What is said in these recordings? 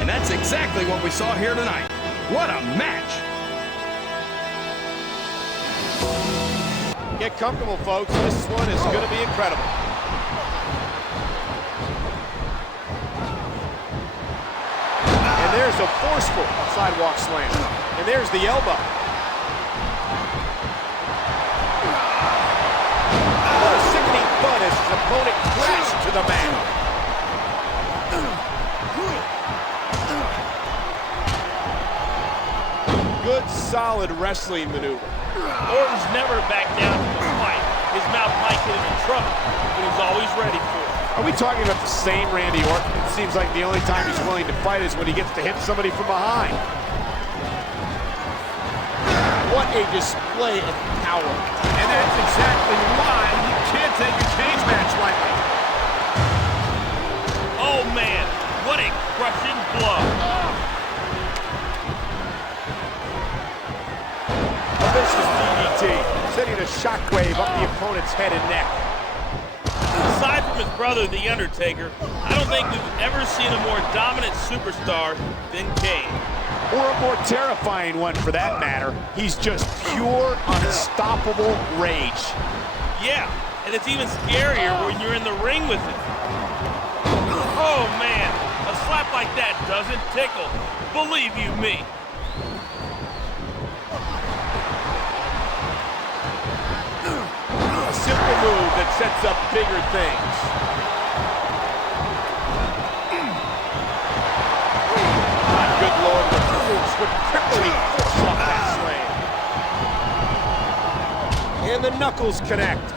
And that's exactly what we saw here tonight. What a match! Get comfortable, folks. This one is going to be incredible. And there's a forceful sidewalk slam. And there's the elbow. What a sickening thud as his opponent crashed to the mat. Good, solid wrestling maneuver. Orton's never backed down from a fight. His mouth might get him in trouble, but he's always ready for it. Are we talking about the same Randy Orton? It seems like the only time he's willing to fight is when he gets to hit somebody from behind. What a display of power. And that's exactly why you can't take a cage match lightly. Oh man, what a crushing blow. A vicious DDT, sending a shockwave up the opponent's head and neck. Aside from his brother, The Undertaker, I don't think we've ever seen a more dominant superstar than Kane. Or a more terrifying one for that matter. He's just pure, unstoppable rage. Yeah, and it's even scarier when you're in the ring with him. Oh man, a slap like that doesn't tickle. Believe you me. A simple move that sets up bigger things. Good Lord, the rules would quickly force off that slam. And the knuckles connect.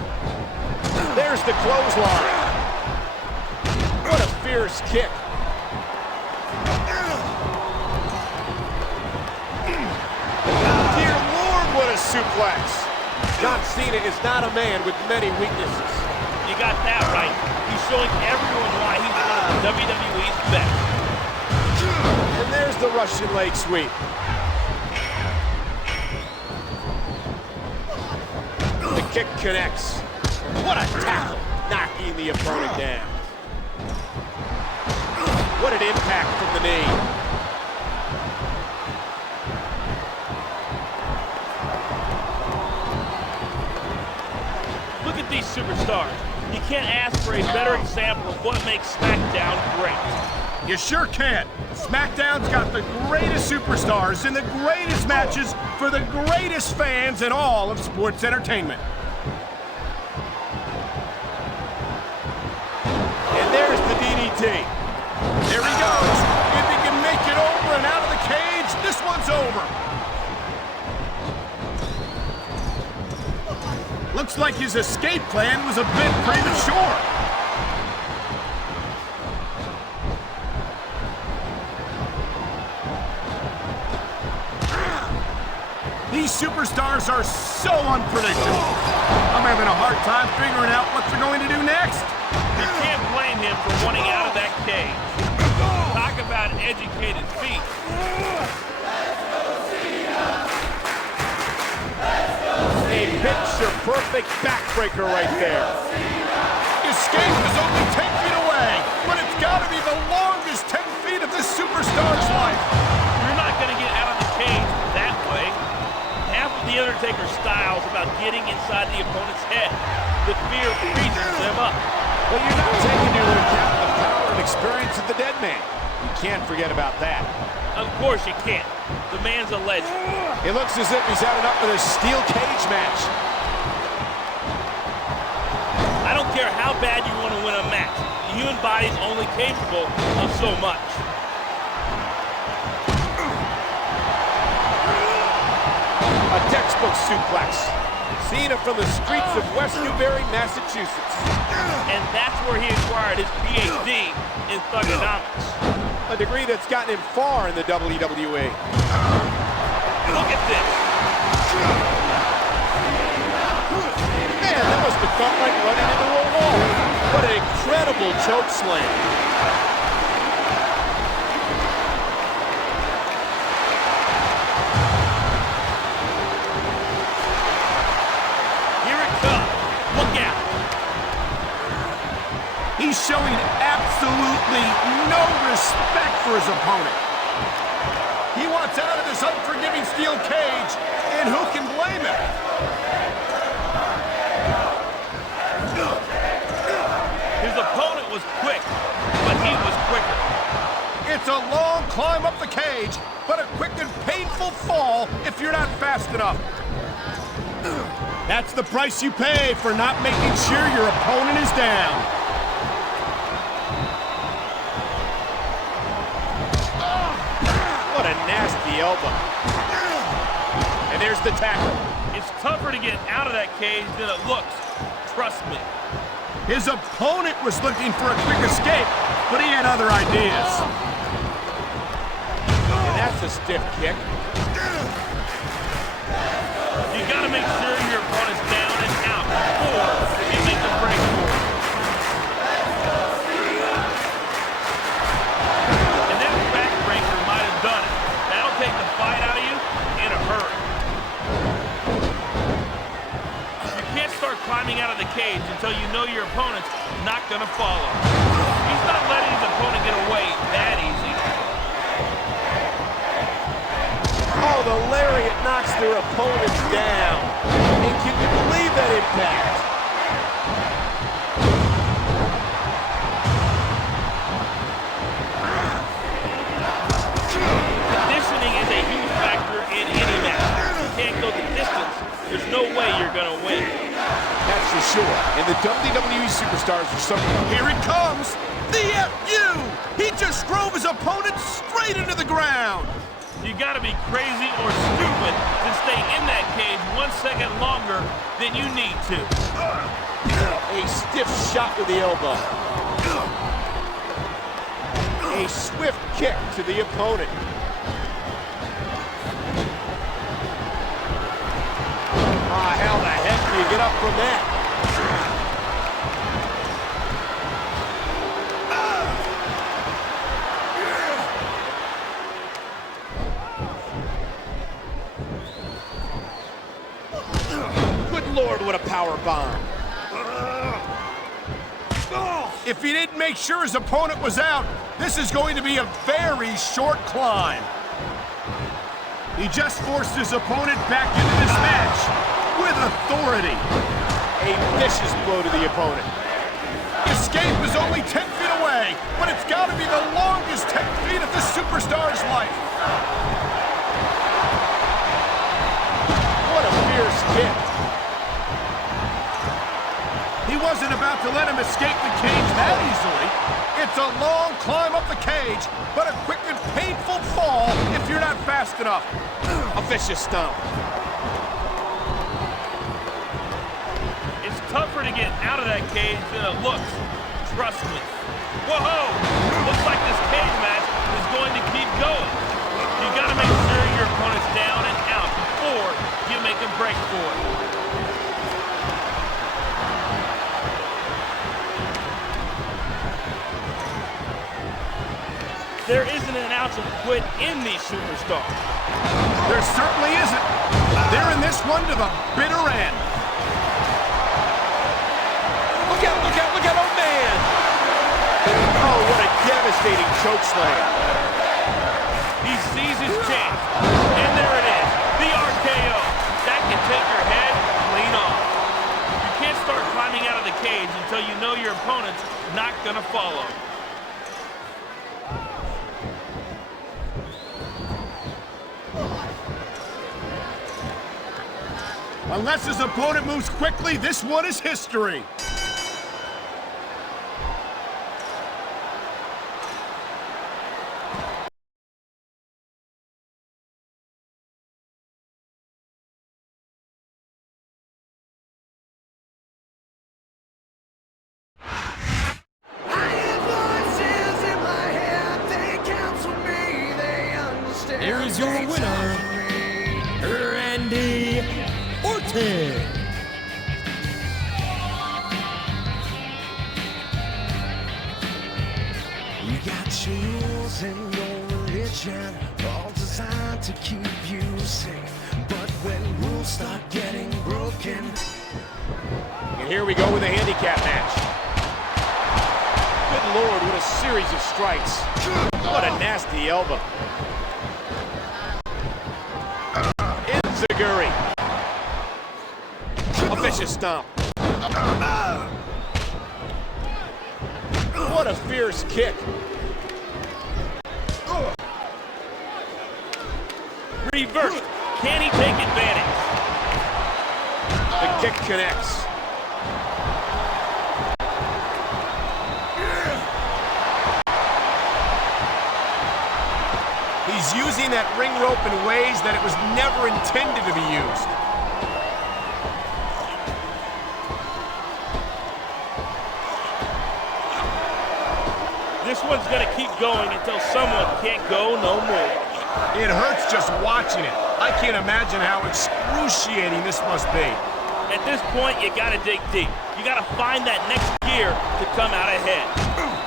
There's the clothesline. What a fierce kick. Dear Lord, what a suplex. John Cena is not a man with many weaknesses. You got that right. He's showing everyone why he's one of the WWE's best. And there's the Russian leg sweep. The kick connects. What a tackle, knocking the opponent down. What an impact from the knee. Look at these superstars. You can't ask for a better example of what makes SmackDown great. You sure can. SmackDown's got the greatest superstars in the greatest matches for the greatest fans in all of sports entertainment. And there's the DDT. There he goes. If he can make it over and out of the cage, this one's over. Looks like his escape plan was a bit premature. These superstars are so unpredictable. I'm having a hard time figuring out what they're going to do next. You can't blame him for wanting out of that cage. Talk about educated feet. A picture-perfect backbreaker right there. Escape is only 10 feet away, but it's got to be the longest 10 feet of this superstar's life. You're not going to get out of the cage that way. Half of The Undertaker's style is about getting inside the opponent's head. The fear freezes them up. But you're not taking into account the power and experience of the dead man. You can't forget about that. Of course you can't. The man's a legend. It looks as if he's had enough of this steel cage match. I don't care how bad you want to win a match. The human body's only capable of so much. A textbook suplex. Cena from the streets of West Newbury, Massachusetts. And that's where he acquired his PhD in thugonomics. A degree that's gotten him far in the WWE. Look at this. Man, that must have felt like running into a wall. What an incredible choke slam. Here it comes. Look out. He's showing absolutely no respect for his opponent. He wants out of this unforgiving steel cage, and who can blame him? His opponent was quick, but he was quicker. It's a long climb up the cage, but a quick and painful fall if you're not fast enough. That's the price you pay for not making sure your opponent is down. What a nasty elbow. And there's the tackle. It's tougher to get out of that cage than it looks. Trust me. His opponent was looking for a quick escape, but he had other ideas. And that's a stiff kick. You gotta make sure your opponent's down and out before you make the break for it. And that backbreaker might have done it. That'll take the fight out of you in a hurry. You can't start climbing out of the cage until you know your opponent's not gonna follow. He's not letting his opponent get away that easy. Oh, the lariat knocks their opponents down. And can you believe that impact? Conditioning is a huge factor in any match. You can't go the distance. There's no way you're gonna win. That's for sure. And the WWE Superstars are something. Here it comes, the FU! He just drove his opponent straight into the ground. You gotta be crazy or stupid to stay in that cage 1 second longer than you need to. A stiff shot with the elbow. A swift kick to the opponent. Ah, how the heck do you get up from that? Lord, what a power bomb. If he didn't make sure his opponent was out, this is going to be a very short climb. He just forced his opponent back into this match with authority. A vicious blow to the opponent. Escape is only 10 feet away, but it's got to be the longest 10 feet of this superstar's life. What a fierce kick. He wasn't about to let him escape the cage that easily. It's a long climb up the cage, but a quick and painful fall if you're not fast enough. A vicious stomp. It's tougher to get out of that cage than it looks. Trust me. Whoa! Looks like this cage match is going to keep going. You gotta make sure your opponent's down and out before you make a break for it. There isn't an ounce of quit in these superstars. There certainly isn't. They're in this one to the bitter end. Look out, look out, look out, oh man! Oh, what a devastating chokeslam. He sees his chance, and there it is, the RKO. That can take your head clean off. You can't start climbing out of the cage until you know your opponent's not gonna follow. Unless his opponent moves quickly, this one is history. Here is your winner, Randy Orton. You got tools in your religion, all designed to keep you safe. But when rules start getting broken, And here we go with a handicap match. Good Lord, what a series of strikes. What a nasty nasty elbow. Enziguri. A vicious stomp. What a fierce kick. Reversed. Can he take advantage? The kick connects. He's using that ring rope in ways that it was never intended to be used. This one's going to keep going until someone can't go no more. It hurts just watching it. I can't imagine how excruciating this must be. At this point, you got to dig deep. You got to find that next gear to come out ahead.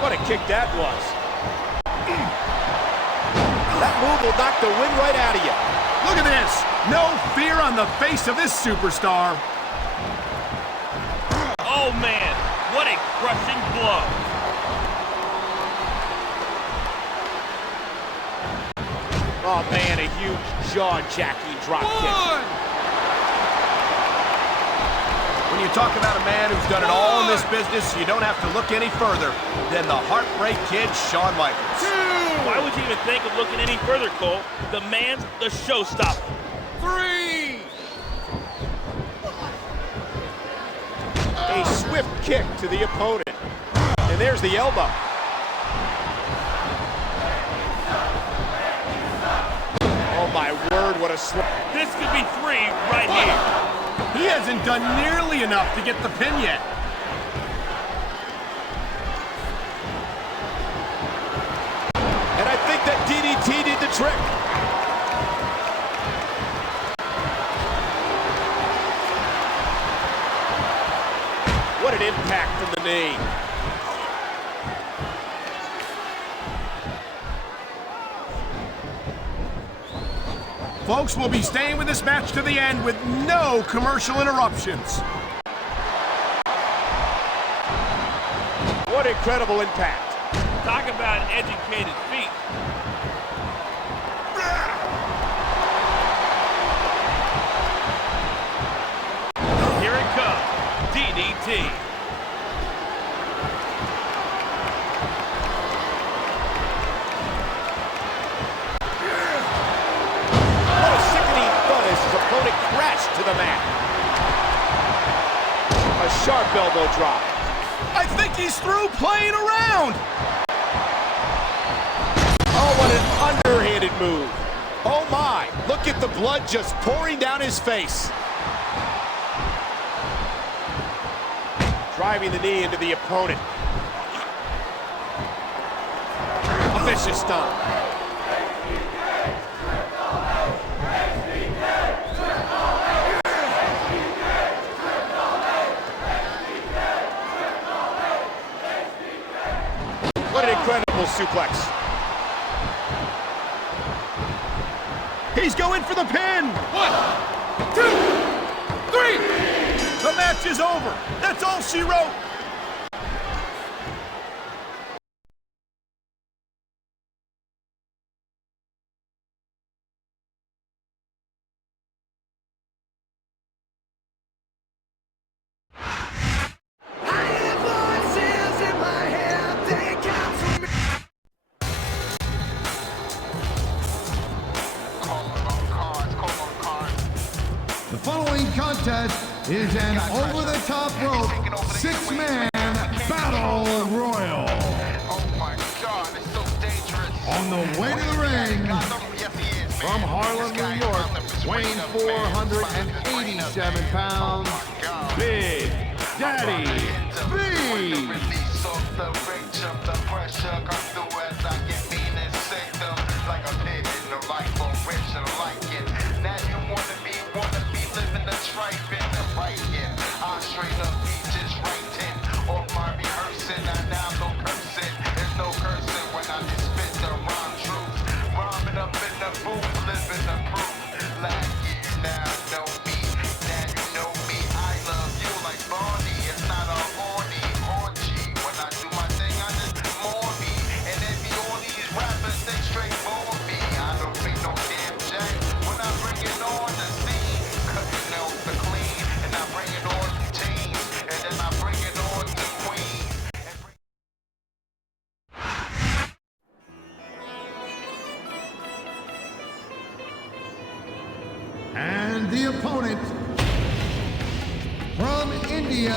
What a kick that was. That move will knock the wind right out of you. Look at this. No fear on the face of this superstar. Oh, man. What a crushing blow. Oh, man, a huge jaw-jacking drop kick. When you talk about a man who's done it all in this business, you don't have to look any further than the Heartbreak Kid, Shawn Michaels. Why would you even think of looking any further, Cole? The man's the showstopper. 3. A swift kick to the opponent. And there's the elbow. Oh, my word, what a slap. This could be 3 right here. He hasn't done nearly enough to get the pin yet. And I think that DDT did the trick. What an impact from the knee. Folks, we'll be staying with this match to the end with no commercial interruptions. What incredible impact. Talk about educated feet. Here it comes. DDT. What a sickening thud as his opponent crashed to the mat. A sharp elbow drop. I think he's through playing around. Oh, what an underhanded move. Oh my, look at the blood just pouring down his face. Driving the knee into the opponent. A vicious stomp. What an incredible suplex. He's going for the pin. 1, 2, 3. The match is over. That's all she wrote. The following contest is an over-the-top rope 6-man battle royal. Oh my God, it's so dangerous. On the way to the ring, from Harlem, New York, weighing 487 pounds, Big Daddy V. Release off the rage of the pressure. Come through as I get mean and sick them like a pit in the life for rich and like it. Now you wanna be living the tripe in the writing. I straight up be just writing. Off my rehearsing, I now no cursing. There's no cursing when I just spit the rhyme truth. Rhyming up in the booth, living the proof. Like you now know me, now you know me. I love you like Barney. It's not a horny orgy. When I do my thing, I just more me. And opponent from India,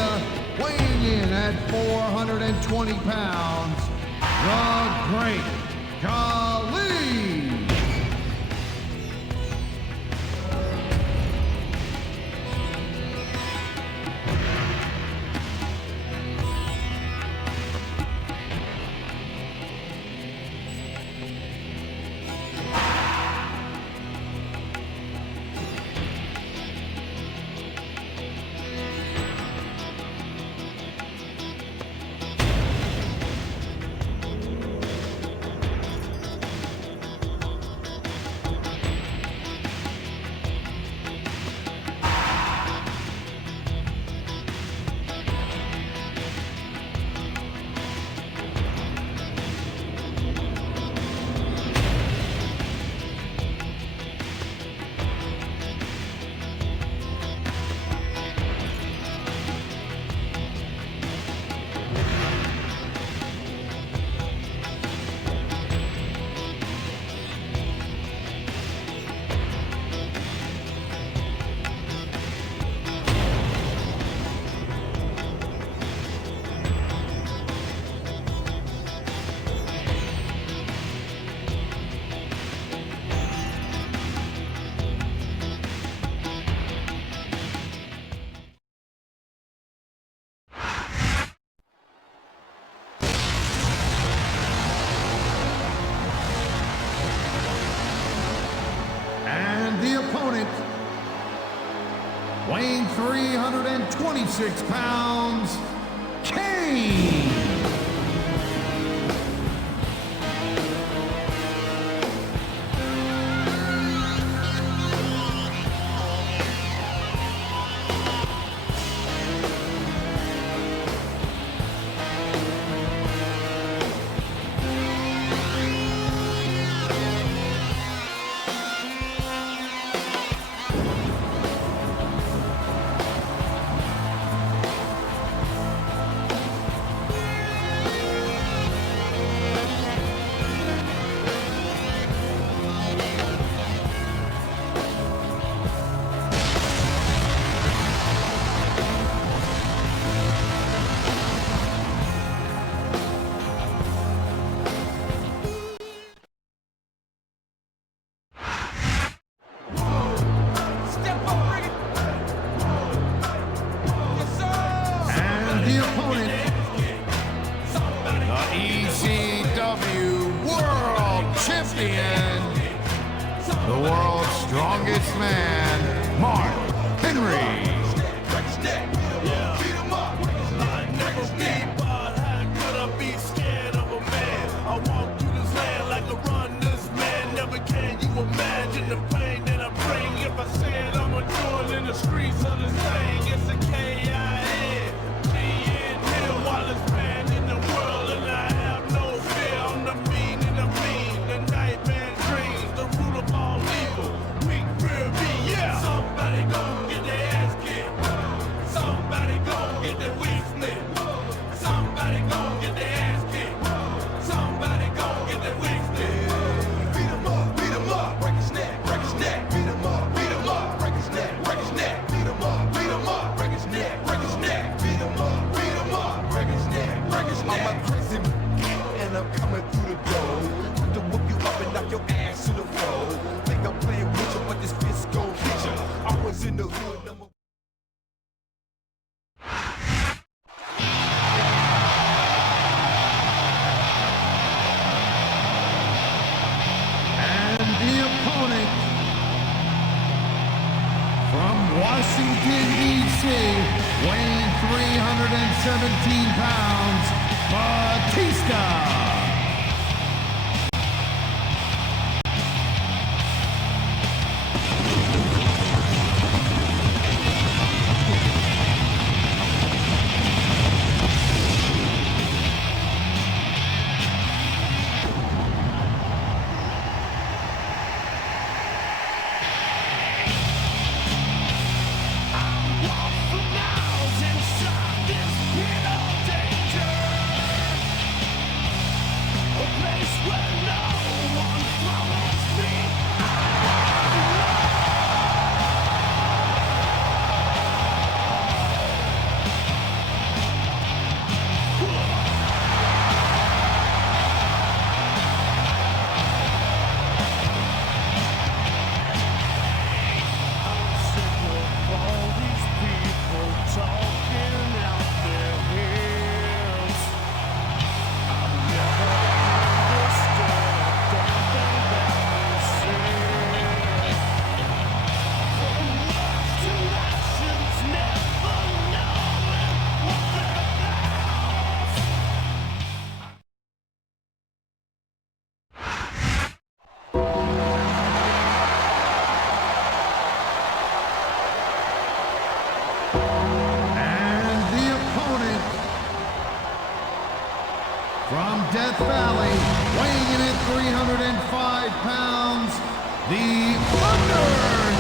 weighing in at 420 pounds, the Great Khali. The opponent, weighing 326 pounds, Kane. The opponent, the ECW World Champion, the world's strongest man, Mark Henry. Imagine the pain that I bring if I said I'm a duel in the streets of this thing. It's a K-I-N, G-N-L, while it's banned in the world, and I have no fear. I'm the mean and the mean, the nightmare dreams, the root of all evil, weak fear me, yeah. Somebody gon' get their ass kicked. Somebody gon' get their wig split. Somebody gon' get their ass kicked. Somebody gon' get their wig split. Washington, D.C., weighing 317 pounds, Batista. The Undertaker.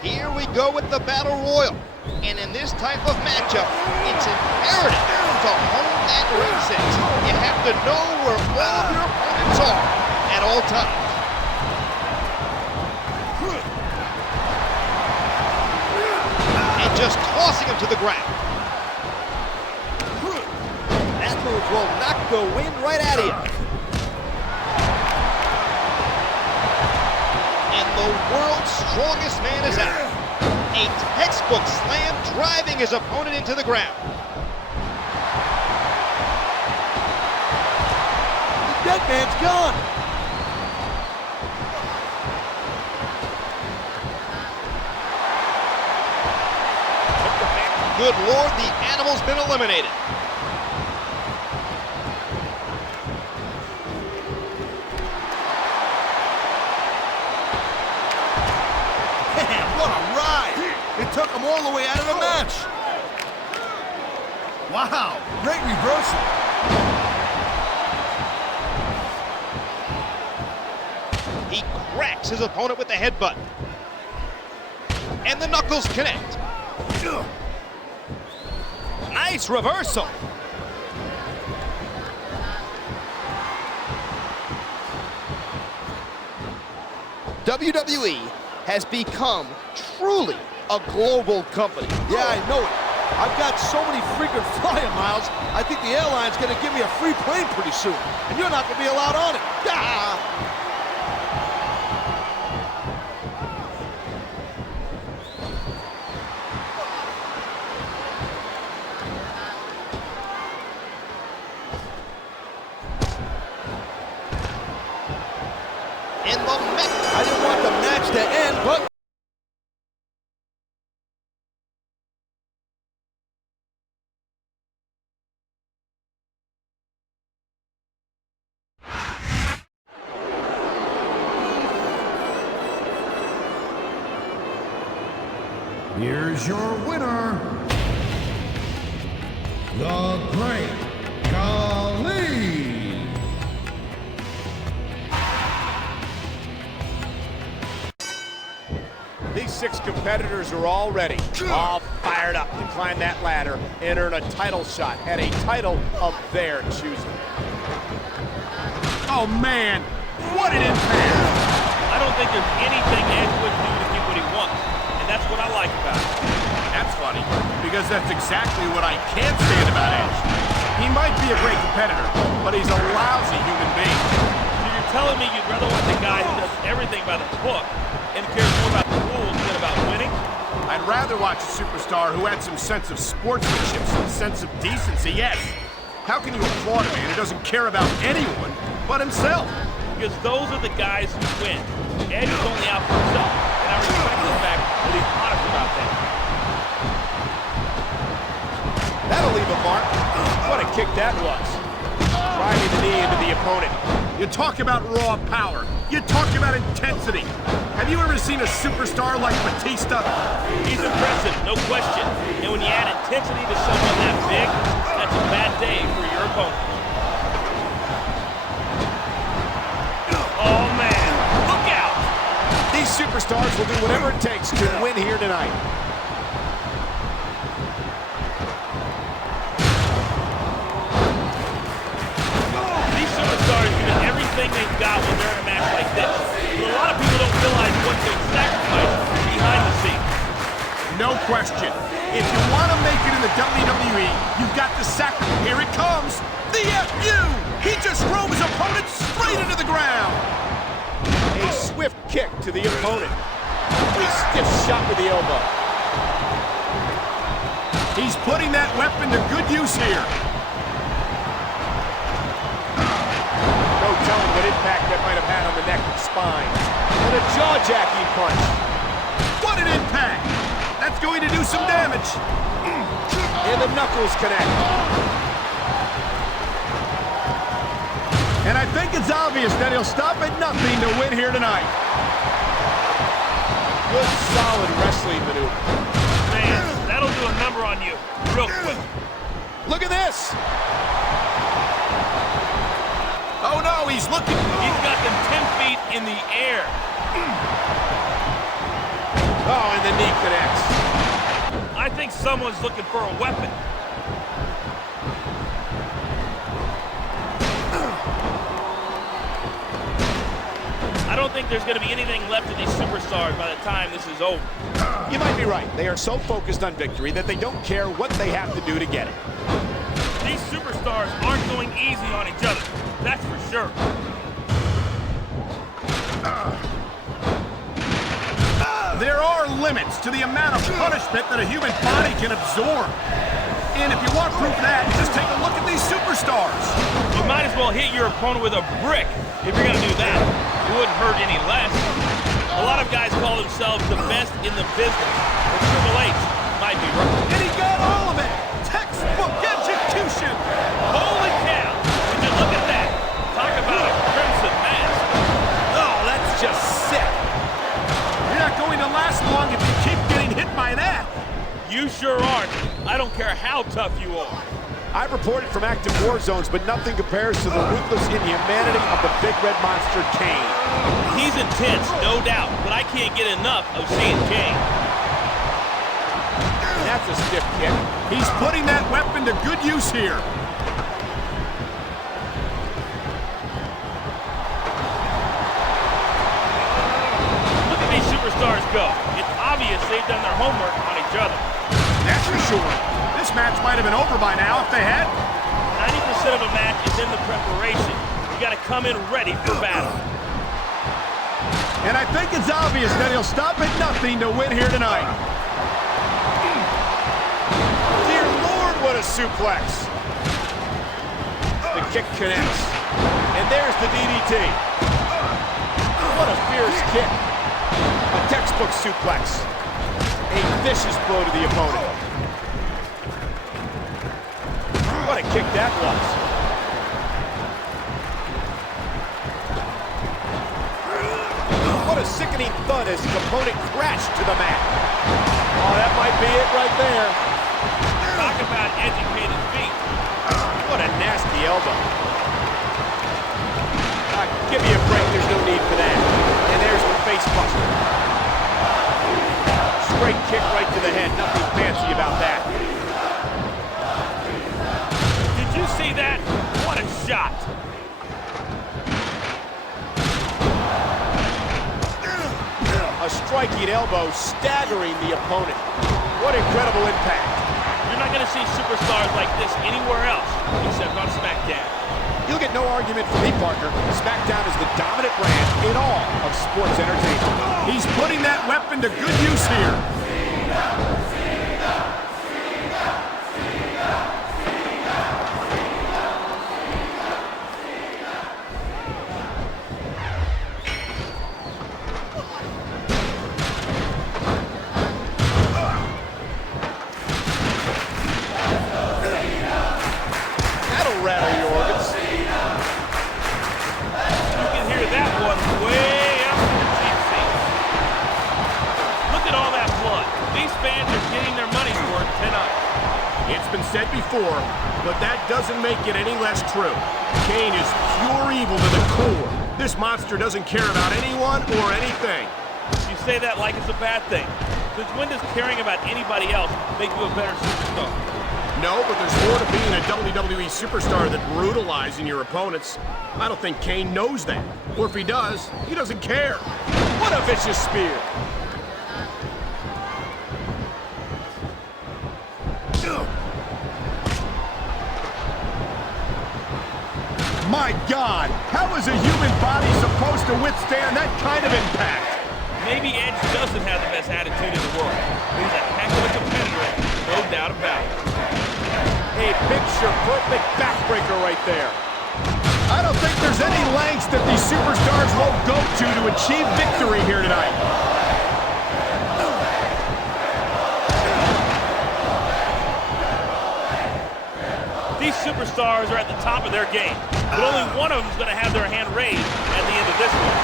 Here we go with the Battle Royal. And in this type of matchup, it's imperative to hone that ring sense. You have to know where all of your opponents are at all times. And just tossing him to the ground. That move will knock the wind right out of you. And the world's strongest man is out. A textbook slam driving his opponent into the ground. The dead man's gone. Good Lord, the animal's been eliminated. What a ride! It took him all the way out of the match. Wow, great reversal. He cracks his opponent with the headbutt. And the knuckles connect. Nice reversal. WWE has become truly a global company. Yeah, I know it. I've got so many freaking flyer miles, I think the airline's gonna give me a free plane pretty soon. And you're not gonna be allowed on it. Ah! And the I didn't want the match to end, but Here's your winner, the Great Khali. 6 competitors are all ready, all fired up to climb that ladder and earn a title shot at a title of their choosing. Oh man, what an impact! I don't think there's anything Edge would do to get what he wants, and that's what I like about it. That's funny, because that's exactly what I can't stand about Edge. He might be a great competitor, but he's a lousy human being. So you're telling me you'd rather watch a guy who does everything by the book and cares more about the rules than about winning? I'd rather watch a superstar who had some sense of sportsmanship, some sense of decency, yes. How can you applaud a man who doesn't care about anyone but himself? Because those are the guys who win. Edge is only out for himself, and I respect the fact that he's honest about that. That'll leave a mark. What a kick that was. Driving the knee into the opponent. You talk about raw power. You talk about intensity. Have you ever seen a superstar like Batista? He's impressive, no question. And when you add intensity to someone that big, that's a bad day for your opponent. Oh, man, look out! These superstars will do whatever it takes to win here tonight. These superstars give it everything they've got when they're in a match like this. But a lot of people don't realize what they sacrifice behind the scenes. No question. If you want to make it in the WWE, you've got to sacrifice. Here it comes. The FU! He just drove his opponent straight into the ground. A swift kick to the opponent. A stiff shot with the elbow. He's putting that weapon to good use here. No telling what impact that might have had on the neck and spine. And a jaw-jacking punch. What an impact! That's going to do some damage. And the knuckles connect. And I think it's obvious that he'll stop at nothing to win here tonight. Good, solid wrestling maneuver. Man, that'll do a number on you real quick. Look at this. Oh, no, he's looking. He's got them 10 feet in the air. Oh, and the knee connects. I think someone's looking for a weapon. I don't think there's going to be anything left of these superstars by the time this is over. You might be right. They are so focused on victory that they don't care what they have to do to get it. These superstars aren't going easy on each other. That's for sure. There are limits to the amount of punishment that a human body can absorb. And if you want proof of that, just take a look at these superstars. You might as well hit your opponent with a brick if you're going to do that. It wouldn't hurt any less. A lot of guys call themselves the best in the business, but Triple H might be right. And he got all of it. Textbook execution. Holy cow! Would you look at that? Talk about a crimson mask. Oh, that's just sick. You're not going to last long if you keep getting hit by that. You sure aren't. I don't care how tough you are. I've reported from active war zones, but nothing compares to the ruthless inhumanity of the big red monster, Kane. He's intense, no doubt, but I can't get enough of seeing Kane. That's a stiff kick. He's putting that weapon to good use here. Look at these superstars go. It's obvious they've done their homework on each other. That's for sure. This match might have been over by now if they had. 90% of a match is in the preparation. You got to come in ready for battle. And I think it's obvious that he'll stop at nothing to win here tonight. Dear Lord, what a suplex. The kick connects. And there's the DDT. What a fierce kick. A textbook suplex. A vicious blow to the opponent. What a kick that was. What a sickening thud as his opponent crashed to the mat. Oh, that might be it right there. Talk about educated feet. What a nasty elbow. Give me a break, there's no need for that. And there's the face buster. Straight kick right to the head. Nothing fancy about that. Did you see that? What a shot. A striking elbow staggering the opponent. What incredible impact. You're not going to see superstars like this anywhere else except on SmackDown. You'll get no argument from me, partner. SmackDown is the dominant brand in all of sports entertainment. He's putting that weapon to good use here. That'll rattle your organs. You can hear that one way up in the cheap seats. Look at all that blood. These fans are getting their money's worth tonight. It's been said before, but that doesn't make it any less true. Kane is pure evil to the core. This monster doesn't care about anyone or anything. You say that like it's a bad thing. Since when does caring about anybody else make you a better superstar? No, but there's more to being a WWE superstar than brutalizing your opponents. I don't think Kane knows that. Or if he does, he doesn't care. What a vicious spear. My God, how is a human body supposed to withstand that kind of impact? Maybe Edge doesn't have the best attitude in the world. He's a heck of a competitor, no doubt about it. A picture-perfect backbreaker right there. I don't think there's any lengths that these superstars won't go to achieve victory here tonight. These superstars are at the top of their game, but only one of them is going to have their hand raised at the end of this one.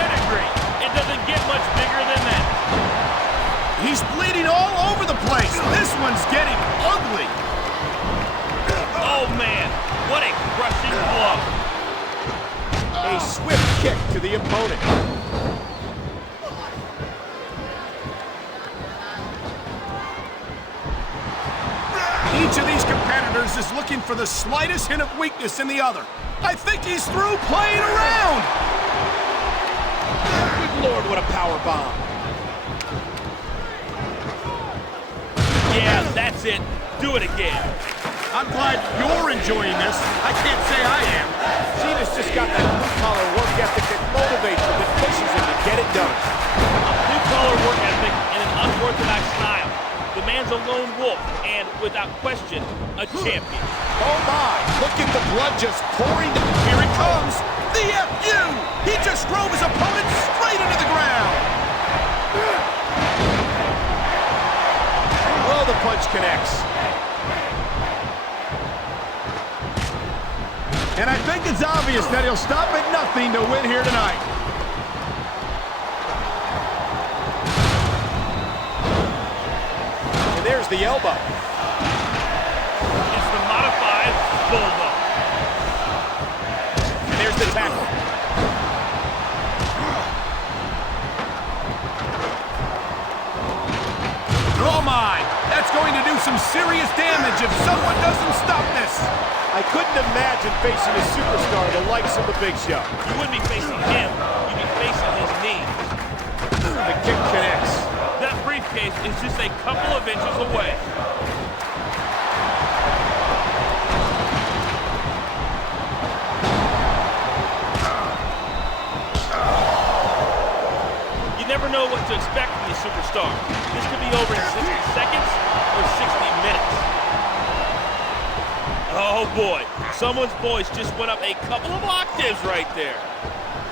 Pedigree. It doesn't get much bigger than that. He's bleeding all over the place. This one's getting ugly. Oh, man. What a crushing blow. A swift kick to the opponent. Each of these competitors is looking for the slightest hint of weakness in the other. I think he's through playing around. Good Lord, what a power bomb. Yeah, that's it. Do it again. I'm glad you're enjoying this. I can't say I am. Cena's just got that blue-collar work ethic that motivates him and pushes him to get it done. A blue-collar work ethic and an unorthodox style. The man's a lone wolf and, without question, a champion. Oh my, look at the blood just pouring down. Here it comes. The FU! He just drove his opponent straight into the ground. Oh, the punch connects. And I think it's obvious that he'll stop at nothing to win here tonight. And there's the elbow. It's the modified bulldog. And there's the tackle. Oh my! That's going to do some serious damage if someone doesn't stop this. I couldn't imagine facing a superstar the likes of the Big Show. You wouldn't be facing him, you'd be facing his knees. The kick connects. That briefcase is just a couple of inches away. You never know what to expect from the superstar. This could be over in 60 seconds or 60 minutes. Oh boy, someone's voice just went up a couple of octaves right there.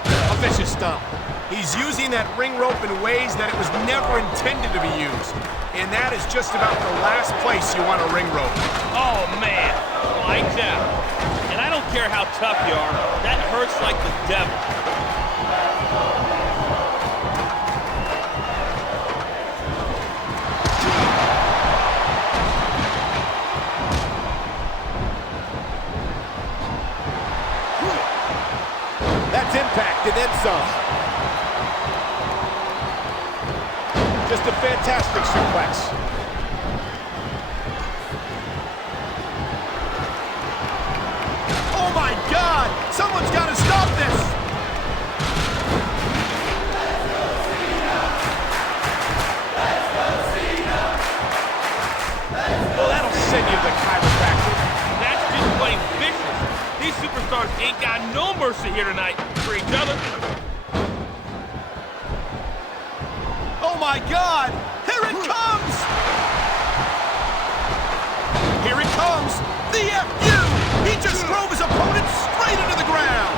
A vicious stomp. He's using that ring rope in ways that it was never intended to be used. And that is just about the last place you want a ring rope. Oh man, lights out. And I don't care how tough you are, that hurts like the devil. That's impact and then some. Just a fantastic suplex. Oh my God! Someone's got to stop this! Well, that'll send you to the chiropractor. That's just plain vicious. These superstars ain't got no mercy here tonight for each other. Oh my God! Here it comes! Here it comes! The FU! He just drove his opponent straight into the ground!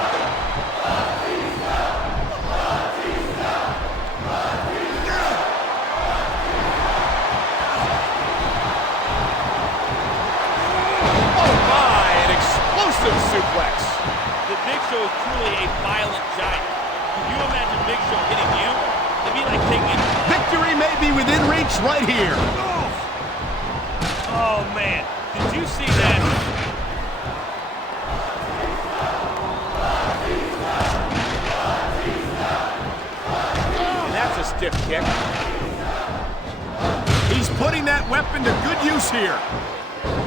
Oh my! An explosive suplex! The Big Show is truly a violent giant. Can you imagine Big Show hitting you? It'd be like taking... Victory may be within reach right here. Oh, man. Did you see that? And that's a stiff kick. He's putting that weapon to good use here.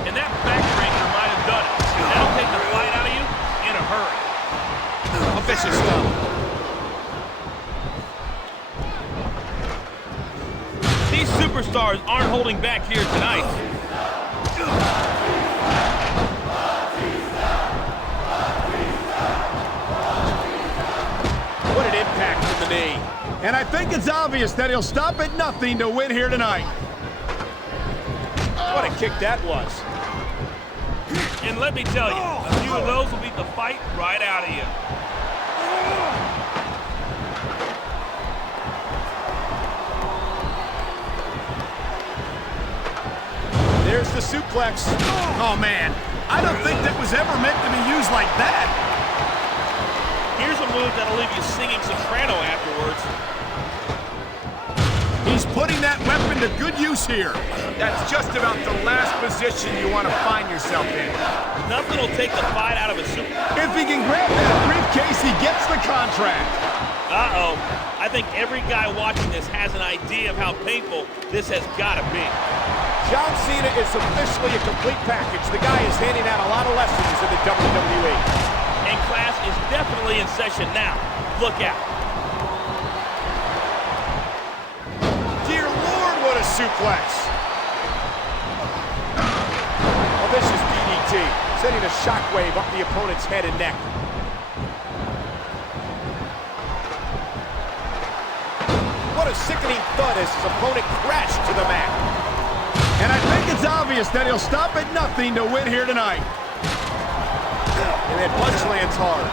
And that backbreaker might have done it. That'll take the fight out of you in a hurry. A vicious stomp. These superstars aren't holding back here tonight. What an impact from the knee. And I think it's obvious that he'll stop at nothing to win here tonight. What a kick that was. And let me tell you, a few of those will beat the fight right out of you. There's the suplex. Oh, man. I don't think that was ever meant to be used like that. Here's a move that'll leave you singing soprano afterwards. He's putting that weapon to good use here. That's just about the last position you want to find yourself in. Nothing will take the fight out of a super... If he can grab that briefcase, he gets the contract. Uh-oh. I think every guy watching this has an idea of how painful this has got to be. John Cena is officially a complete package. The guy is handing out a lot of lessons in the WWE. And class is definitely in session now. Look out. Dear Lord, what a suplex. A vicious DDT, sending a shockwave up the opponent's head and neck. What a sickening thud as his opponent crashed to the mat. And I think it's obvious that he'll stop at nothing to win here tonight. And that punch lands hard.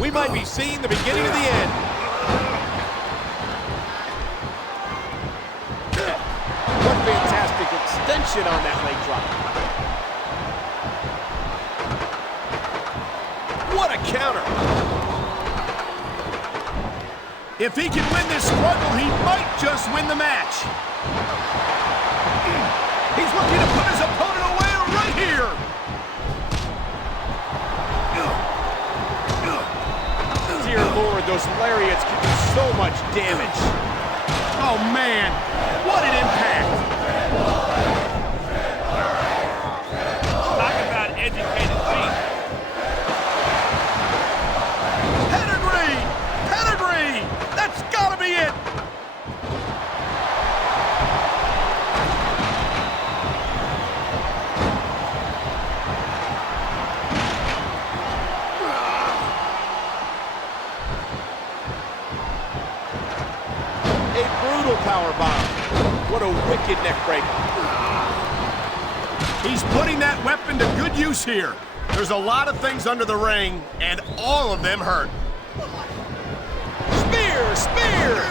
We might be seeing the beginning of the end. What fantastic extension on that leg drop. What a counter. If he can win this struggle, he might just win the match. He's looking to put his opponent away right here. Dear Lord, those lariats can do so much damage. Oh, man, what an impact. Talk about educated feet. Pedigree! Pedigree! That's gotta be it! A brutal powerbomb. What a wicked neck breaker. He's putting that weapon to good use here. There's a lot of things under the ring, and all of them hurt. Spear! Spear!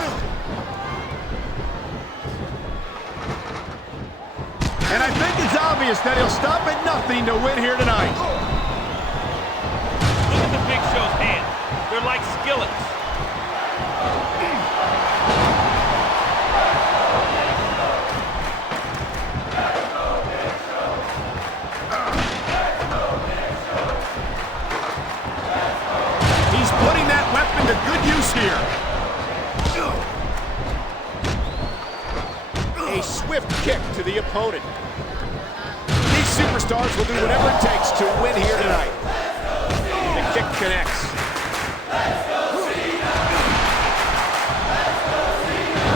And I think it's obvious that he'll stop at nothing to win here tonight. Look at the Big Show's hands. They're like skillets. weapon to good use here. A swift kick to the opponent. These superstars will do whatever it takes to win here tonight. The kick connects.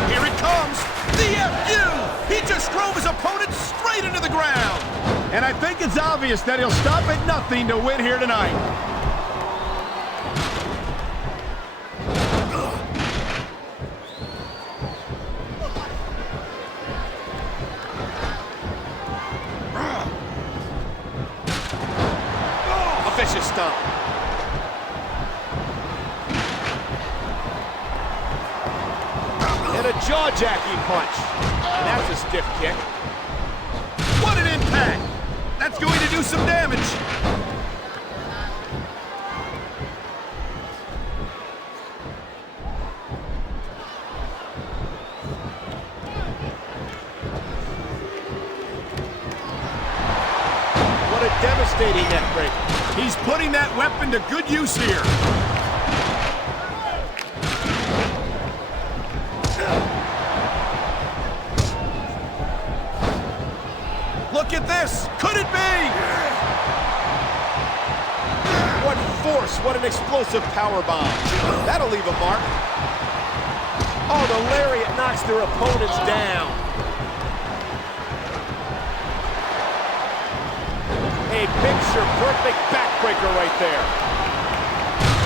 Here it comes. The FU! He just drove his opponent straight into the ground. And I think it's obvious that he'll stop at nothing to win here tonight. Vicious stomp. And a jaw-jacking punch. And that's a stiff kick. What an impact! That's going to do some damage. What a devastating neck break. He's putting that weapon to good use here. Look at this! Could it be? What force, what an explosive power bomb. That'll leave a mark. Oh, the lariat knocks their opponents down. A picture-perfect backbreaker right there.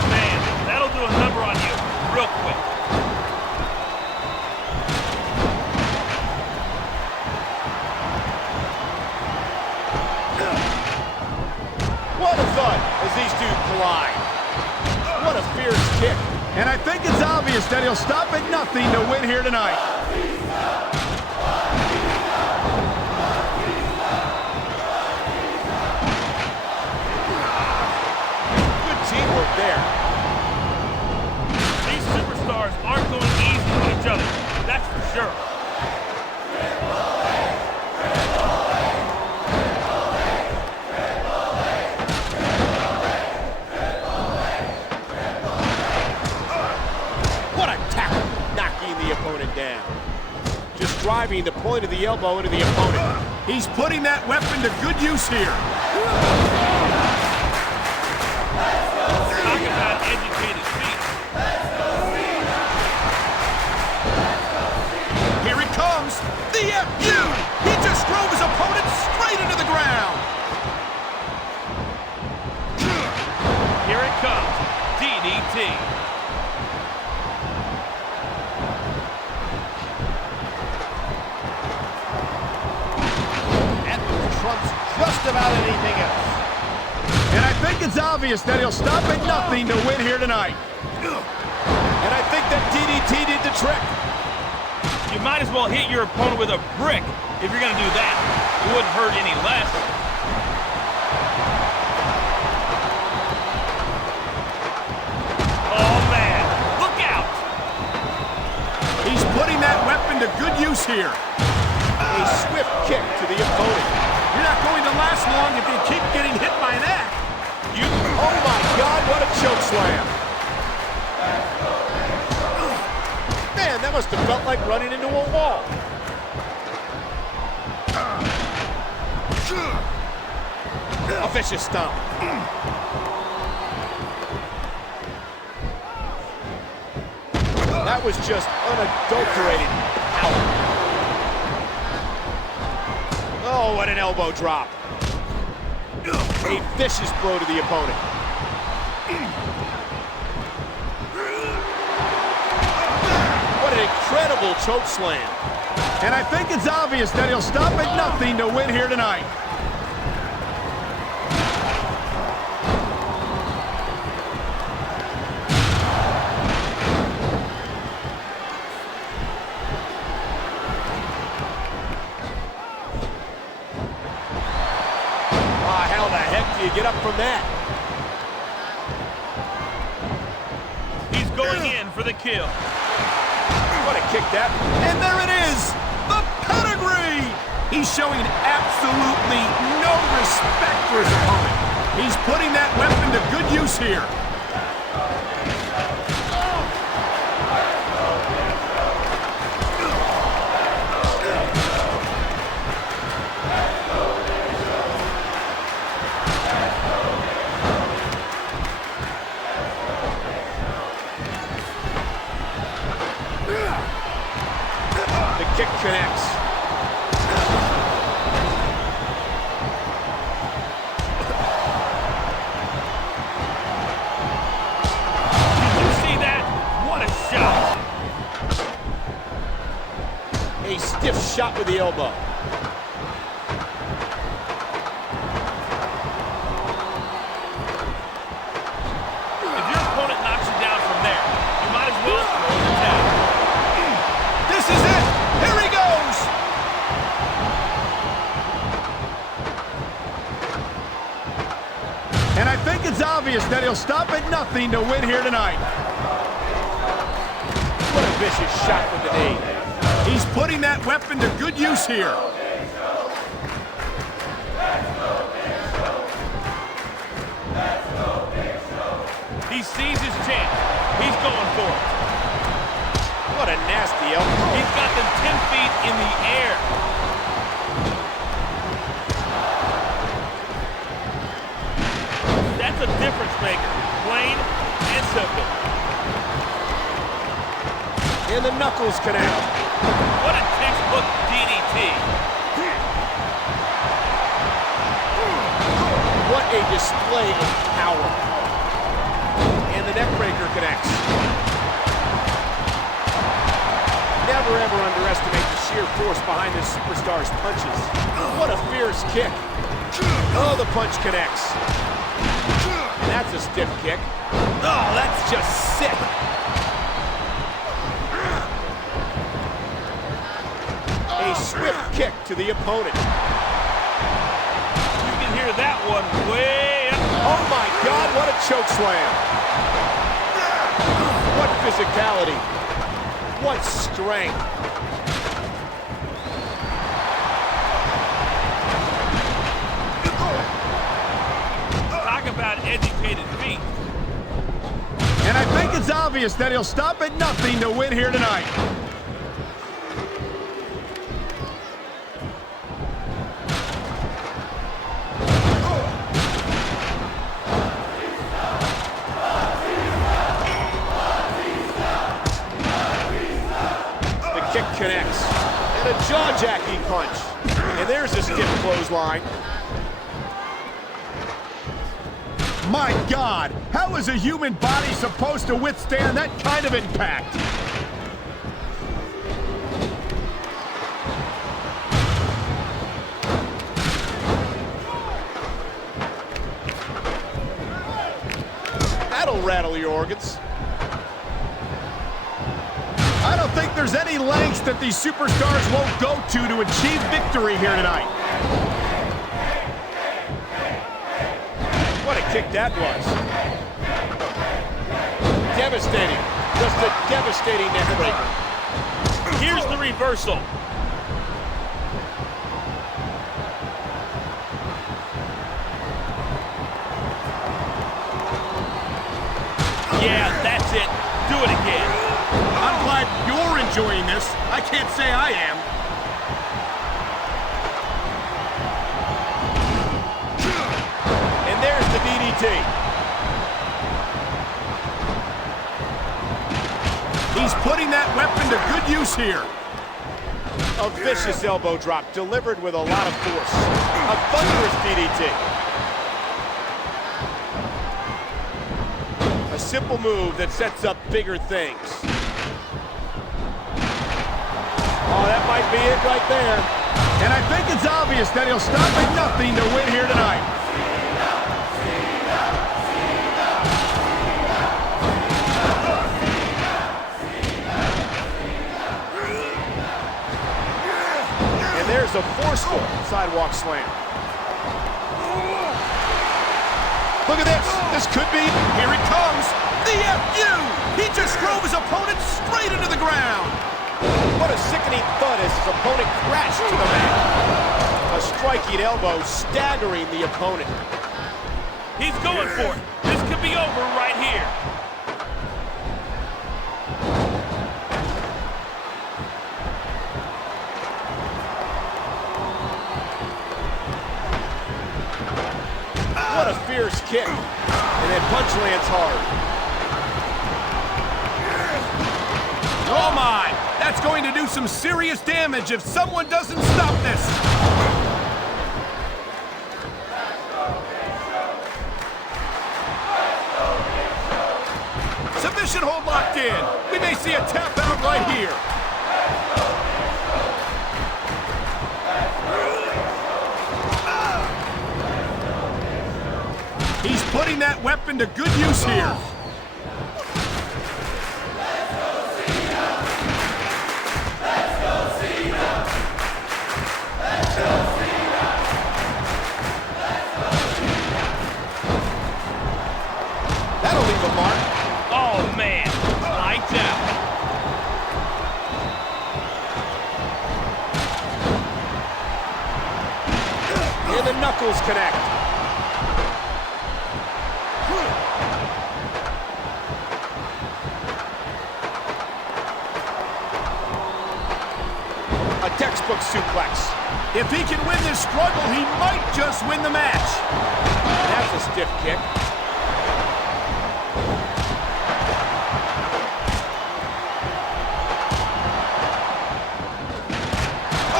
Man, that'll do a number on you real quick. What a thud as these two collide. What a fierce kick. And I think it's obvious that he'll stop at nothing to win here tonight. Good teamwork there. These superstars aren't going easy on each other, that's for sure. Opponent down. Just driving the point of the elbow into the opponent. He's putting that weapon to good use here. Talk about educated feet. Here it comes. The FU! He just drove his opponent straight into the ground. Here it comes. DDT. Just about anything else. And I think it's obvious that he'll stop at nothing to win here tonight. And I think that DDT did the trick. You might as well hit your opponent with a brick if you're going to do that. It wouldn't hurt any less. Oh, man. Look out. He's putting that weapon to good use here. A swift kick to the opponent. You're not going to last long if you keep getting hit by that. Oh my God, what a choke slam. Man, that must have felt like running into a wall. A vicious stomp. That was just unadulterated power. Oh, what an elbow drop. A vicious blow to the opponent. What an incredible choke slam. And I think it's obvious that he'll stop at nothing to win here tonight. Do you get up from that? He's going in for the kill. What a kick that. And there it is, the pedigree. He's showing absolutely no respect for his opponent. He's putting that weapon to good use here. kick connects. Did you see that? What a shot. A stiff shot with the elbow. If your opponent knocks you down from there, you might as well throw in the towel. This is it. Here he goes. And I think it's obvious that he'll stop at nothing to win here tonight. What a vicious shot with the knee. He's putting that weapon to good use here. He sees his chance. He's going for it. What a nasty elbow. He's got them 10 feet in the air. That's a difference maker. Plain and simple. And the knuckles connect. What a textbook DDT. What a display of power. And the neck breaker connects. Never ever underestimate the sheer force behind this superstar's punches. What a fierce kick. Oh, the punch connects. And that's a stiff kick. Oh, that's just sick. A swift kick to the opponent. You can hear that one way up. Oh my God, what a choke slam. What physicality. What strength. Talk about educated feet. And I think it's obvious that he'll stop at nothing to win here tonight. The kick connects. And a jaw-jacking punch. And there's a stiff clothesline. My God, how is a human body supposed to withstand that kind of impact? That'll rattle your organs. I don't think there's any lengths that these superstars won't go to achieve victory here tonight. What a kick that was. Devastating. Just a devastating neck breaker. Here's the reversal. Yeah, that's it. Do it again. I'm glad you're enjoying this. I can't say I am. And there's the DDT. He's putting that weapon to good use here. A vicious elbow drop delivered with a lot of force. A thunderous DDT. A simple move that sets up bigger things. Oh, that might be it right there. And I think it's obvious that he'll stop at nothing to win here tonight. And there's a forceful sidewalk slam. Look at this. This could be. Here it comes. The FU. He just drove his opponent straight into the ground. What a sickening thud as his opponent crashed to the mat. A striking elbow staggering the opponent. He's going for it. This could be over right here. What a fierce kick. And that punch lands hard. Oh my! That's It's going to do some serious damage if someone doesn't stop this. Submission hold locked in. We may see a tap out right here. He's putting that weapon to good use here. That'll leave a mark. Oh, man. Lights out. Here the knuckles connect. A textbook suplex. If he can win this struggle, he might just win the match. That's a stiff kick.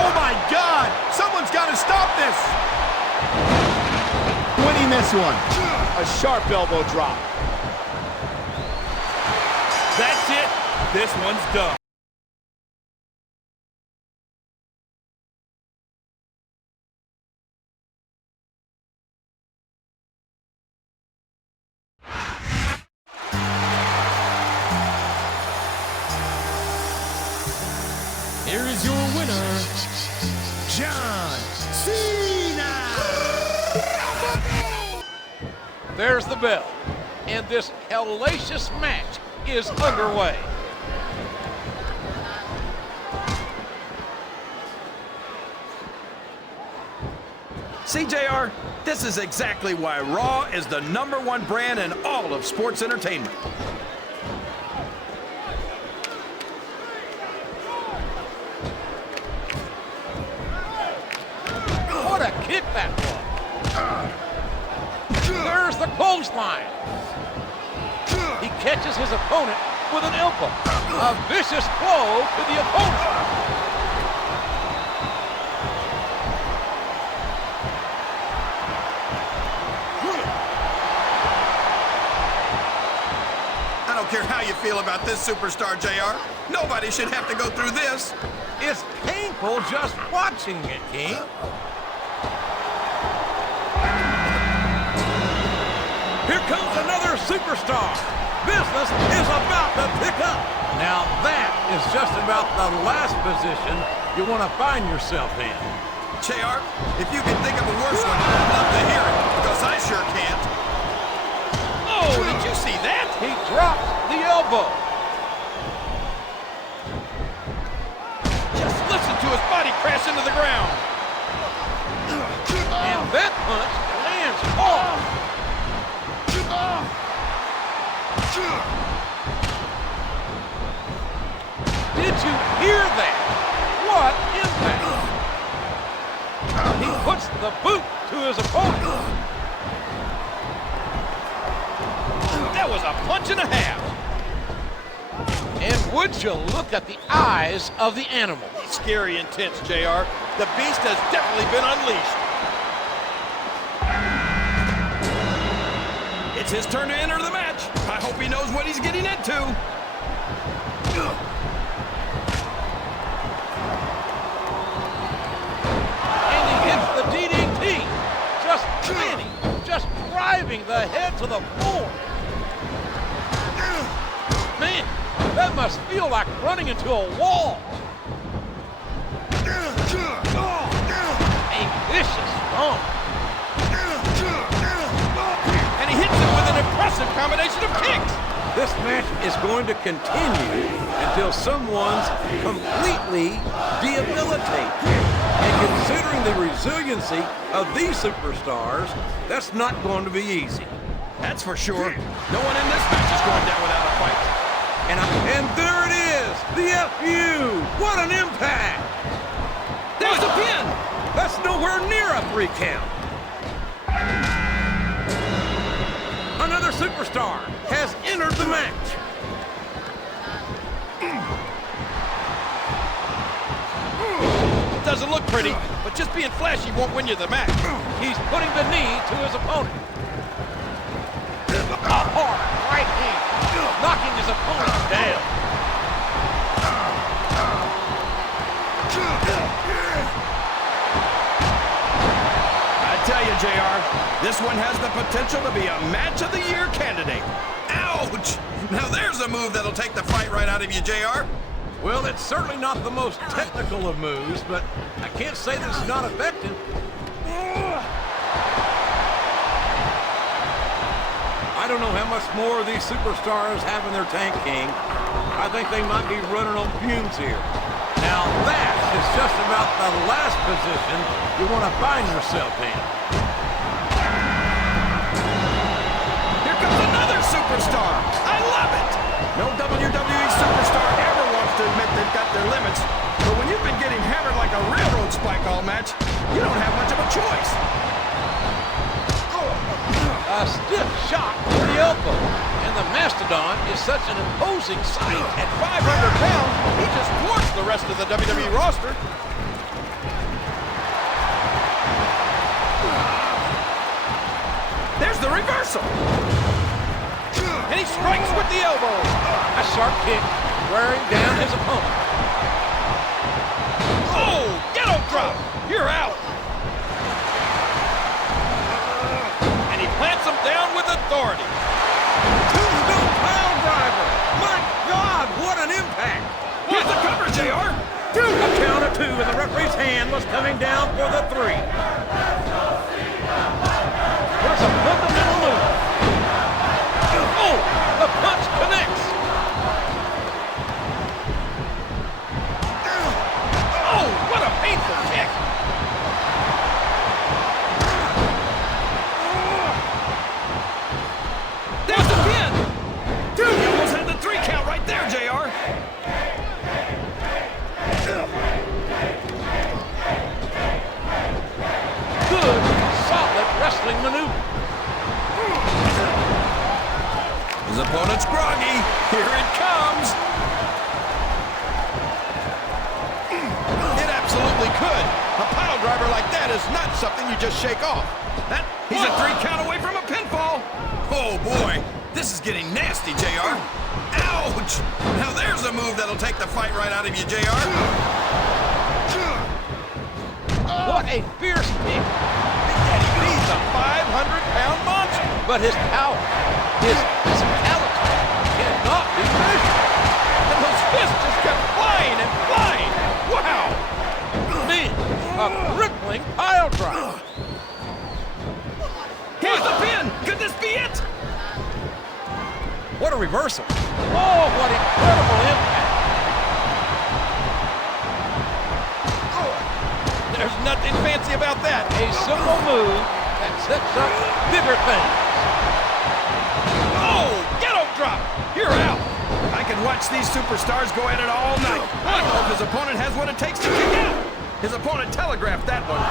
Oh my God! Someone's got to stop this! Winning this one. A sharp elbow drop. That's it. This one's done. Here is your winner, John Cena! There's the bell. And this hellacious match is underway. CJR, this is exactly why Raw is the #1 brand in all of sports entertainment. What a kick that was. There's the clothesline. He catches his opponent with an elbow. A vicious blow to the opponent. I don't care how you feel about this superstar, JR. Nobody should have to go through this. It's painful just watching it, King. Here comes another superstar. Business is about to pick up. Now that is just about the last position you want to find yourself in. JR, if you can think of a worse one, I'd love to hear it, because I sure can't. Oh, did you see that? He drops the elbow. Just listen to his body crash into the ground. And that punch lands hard. Did you hear that? What impact? He puts the boot to his opponent. That was a punch and a half. And would you look at the eyes of the animal? He's scary intense, JR. The beast has definitely been unleashed. It's his turn to enter the match. I hope he knows what he's getting into. And he hits the DDT. Just planning, just driving the head to the floor. Man, that must feel like running into a wall. A vicious stomp. And he hits it with an impressive combination of kicks. This match is going to continue until someone's completely debilitated. And considering the resiliency of these superstars, that's not going to be easy. That's for sure. No one in this match is going down without a fight. And there it is, the FU. What an impact. There's the pin. That's nowhere near a 3 count. Another superstar has entered the match. doesn't look pretty, but just being flashy won't win you the match. He's putting the knee to his opponent. A hard right hand, knocking his opponent down. I tell you, JR, this one has the potential to be a Match of the Year candidate. Ouch! Now there's a move that'll take the fight right out of you, JR. Well, it's certainly not the most technical of moves, but I can't say that it's not effective. I don't know how much more these superstars have in their tank, King. I think they might be running on fumes here. Now that is just about the last position you want to find yourself in. Here comes another superstar. I love it. No WWE superstar ever wants to admit they've got their limits, but when you've been getting hammered like a railroad spike all match, you don't have much of a choice. A stiff shot to the elbow, and the Mastodon is such an imposing sight. At 500 pounds, he just dwarfs the rest of the WWE roster. There's the reversal. And he strikes with the elbow. A sharp kick, wearing down his opponent. Oh, ghetto drop. You're out. And he plants him down with authority. Tombstone pile driver. My God, what an impact. Here's the cover, JR. A count of 2, and the referee's hand was coming down for the 3. There's a fundamental move. Oh, the punch connects. Oh, what a painful kick. There's the pin. He almost had the 3 count right there, JR. Good, solid wrestling maneuver. His opponent's groggy. Here it comes. It absolutely could. A pile driver like that is not something you just shake off. He's a 3 count away from a pinfall. Oh boy, this is getting nasty, JR. Ouch! Now there's a move that'll take the fight right out of you, JR. What a fierce kick. He's a 500-pound monster. But his power, his physicality cannot be measured. And those fists just kept flying and flying. Wow. Man, a crippling pile driver. Here's the pin. Could this be it? What a reversal. Oh, what incredible impact. There's nothing fancy about that. A simple move that sets up bigger things. Oh, ghetto drop. You're out. I could watch these superstars go at it all night. I don't know if his opponent has what it takes to kick out. His opponent telegraphed that one.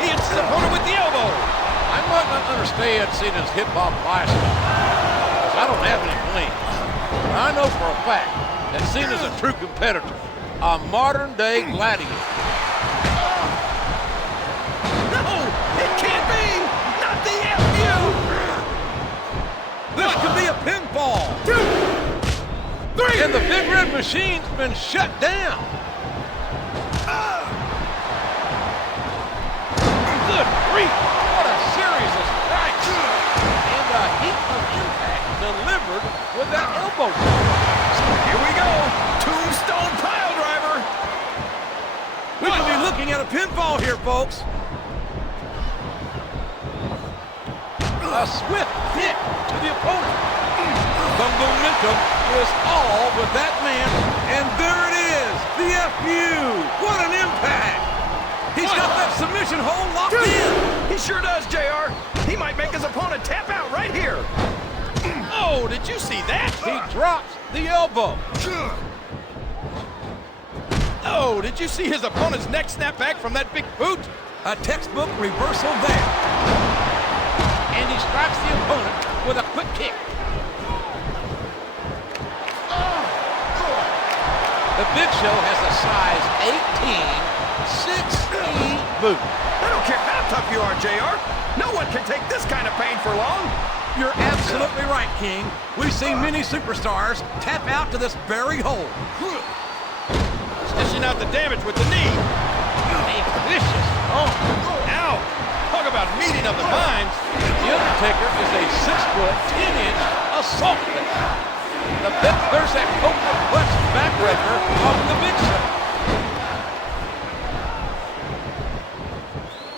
He hits his opponent with the elbow. I might not understand Cena's hip-hop lifestyle, because I don't have any plans. But I know for a fact that Cena's a true competitor, a modern-day gladiator. No, it can't be. Not the FU. This could be a pinfall. 2, 3. And the Big Red Machine's been shut down. Good grief. What a series of strikes. And a heap of impact delivered with that elbow. Here we go. Tombstone pile driver. We could be looking at a pinfall here, folks. A swift kick to the opponent. The momentum is all with that man, and there it is, the FU. What an impact. He's got that submission hold locked in. He sure does, JR. He might make his opponent tap out right here. Oh, did you see that? He drops the elbow. Oh, did you see his opponent's neck snap back from that big boot? A textbook reversal there. And he strikes the opponent with a quick kick. The Big Show has a size 18 6E boot. I don't care how tough you are, JR. No one can take this kind of pain for long. You're absolutely right, King. We've seen many superstars tap out to this very hole. Dishing out the damage with the knee. A vicious Ow! Talk about meeting of the minds. The Undertaker is a 6-foot, 10-inch assault man. There's that Cobra Clutch backbreaker of the Big Show.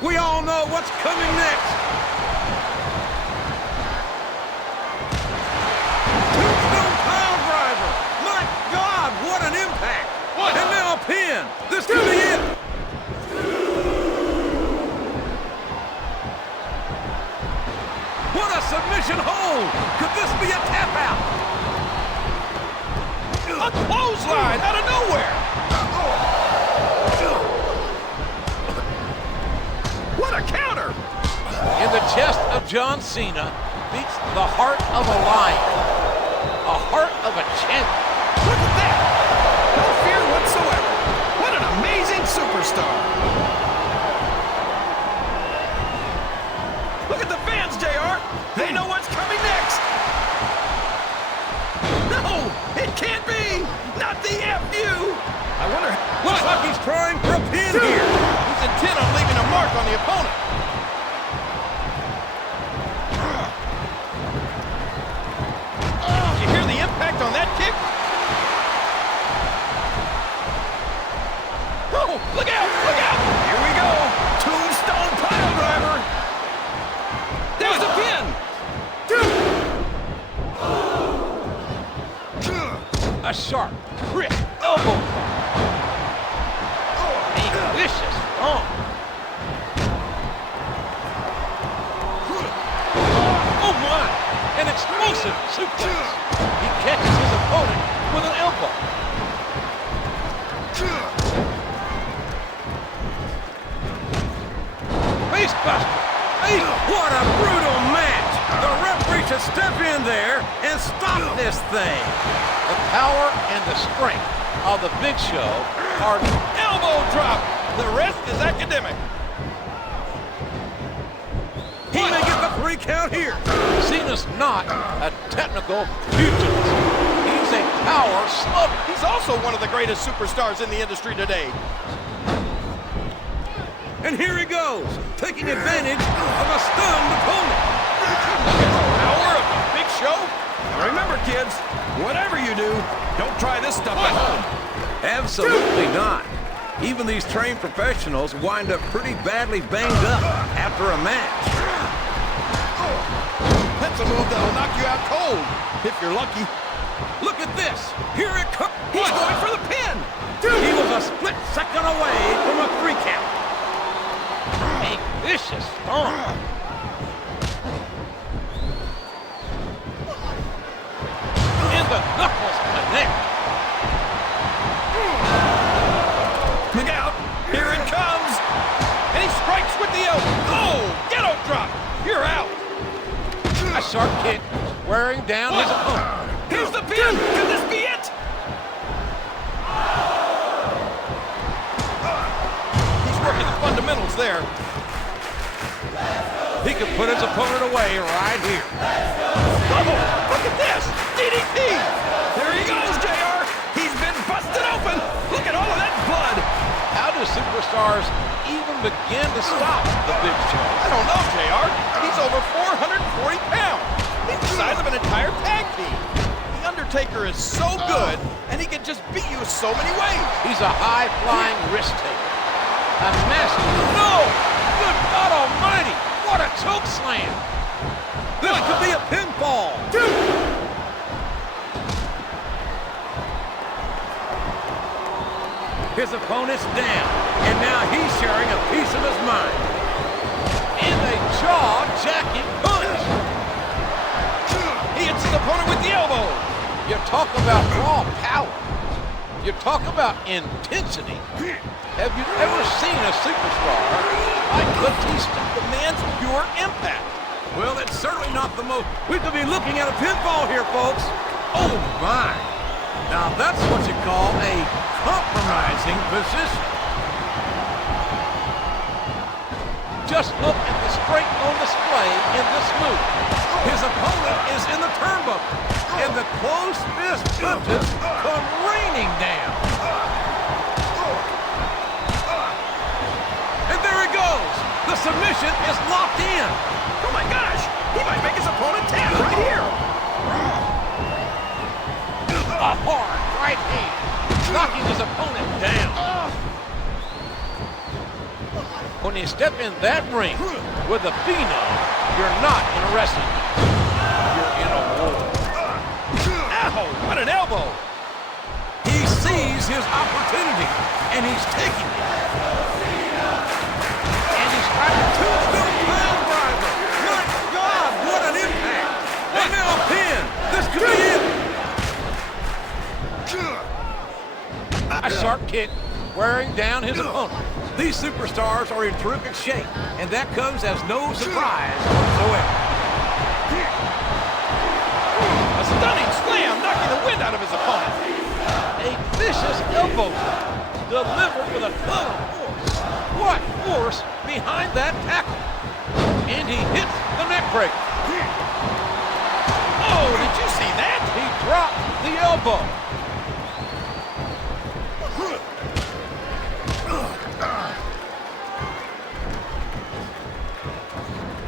We all know what's coming next. Tombstone pile driver. My God, what an impact. What? And now a pin. This could be it. What a submission hold. Could this be a tap out? A clothesline out of nowhere. What a counter. In the chest of John Cena beats the heart of a lion. A heart of a champion. Look at that. No fear whatsoever. What an amazing superstar. Look at the fans, JR. They know what's coming next. No, it can't be. Not the FU. I wonder. Looks like he's trying for a pin here. He's intent on leaving a mark on the opponent. Did you hear the impact on that kick? Oh, look out! Look out! Here we go. Tombstone pile driver. There's the pin. A sharp, crisp elbow drop. A vicious arm. Oh my! An explosive suplex. He catches his opponent with an elbow. Facebuster. What a brutal match! The referee should step in there and stop this thing. The power and the strength of the Big Show are Elbow drop. The rest is academic. He may get the 3 count here. Cena's not a technical pugilist. He's a power slugger. He's also one of the greatest superstars in the industry today. And here he goes, taking advantage of a stunned opponent. Power of the Big Show. Now remember, kids, whatever you do, don't try this stuff at home. Absolutely not. Even these trained professionals wind up pretty badly banged up after a match. That's a move that'll knock you out cold, if you're lucky. Look at this. Here it comes. He's going for the pin. He was a split second away from a 3 count. A vicious arm. And the knuckles connect. Look out. Here it comes. And he strikes with the elbow. Oh, ghetto drop. You're out. A sharp kick wearing down his opponent. Here's the pin. Could this be it? He's working the fundamentals there. He can put his opponent away right here. Oh, look at this. DDT. There he goes, JR. He's been busted open. Look at all of that blood. How do superstars even begin to stop the Big Show? I don't know, JR. He's over 440 pounds. He's the size of an entire tag team. The Undertaker is so good, and he can just beat you so many ways. He's a high-flying risk taker. A master. No! Good God Almighty! What a choke slam! This could be a pinfall. His opponent's down, and now he's sharing a piece of his mind. And a jaw-jacking punch. He hits his opponent with the elbow. You talk about raw power. You talk about intensity. Have you ever seen a superstar like Batista? The man's pure impact. Well, it's certainly not the most. We could be looking at a pinfall here, folks. Oh, my. Now, that's what you call a compromising position. Just look at the strength on display in this move. His opponent is in the turnbuckle, and the closed fist punches come raining down. And there it goes. The submission is locked in. Oh my gosh! He might make his opponent tap right here. A hard right hand, knocking his opponent down. When you step in that ring with a phenom, you're not in a wrestling match. You're in a war. Ow! What an elbow! He sees his opportunity, and he's taking it. And he's got a tombstone pile driver. My God, what an impact! And now a pin. This could be it. A sharp kick wearing down his opponent. These superstars are in terrific shape, and that comes as no surprise whatsoever. A stunning slam, knocking the wind out of his opponent. A vicious elbow drop delivered with a ton of force. What force behind that tackle? And he hits the neck breaker. Oh, did you see that? He dropped the elbow.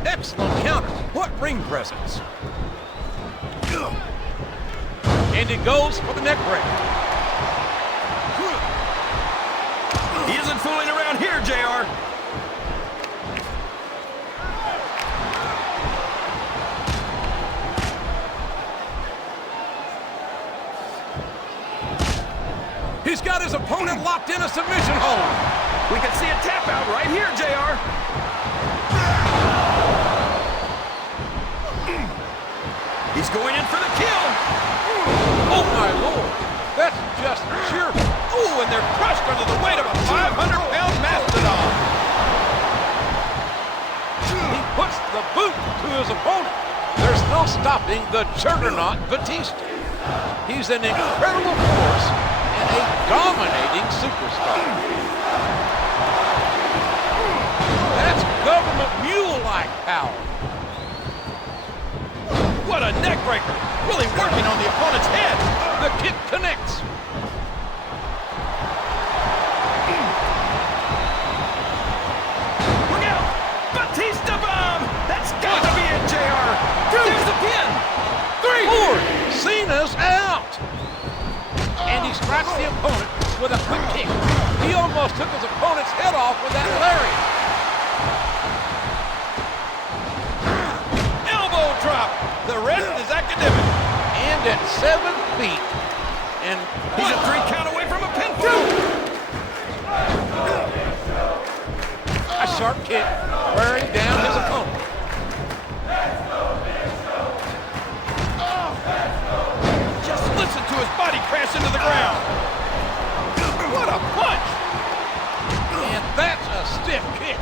Excellent counter. What ring presence. And he goes for the neck break. He isn't fooling around here, JR. He's got his opponent locked in a submission hold. We can see a tap out right here, JR. He's going in for the kill. Oh, my Lord. That's just sheer... Ooh, and they're crushed under the weight of a 500-pound mastodon. He puts the boot to his opponent. There's no stopping the juggernaut Batista. He's an incredible force and a dominating superstar. That's government mule-like power. What a neck breaker. Really working on the opponent's head. The kick connects. Look out! Batista bomb! That's got to be it, JR. There's the pin. 3. 4. Cena's out. And he strikes the opponent with a quick kick. He almost took his opponent's head off with that lariat. Elbow drop. The rest is academic. And at 7 feet. And he's a 3 count away from a pinfall. A sharp kick wearing down his opponent. Just listen to his body crash into the ground. What a punch. And that's a stiff kick.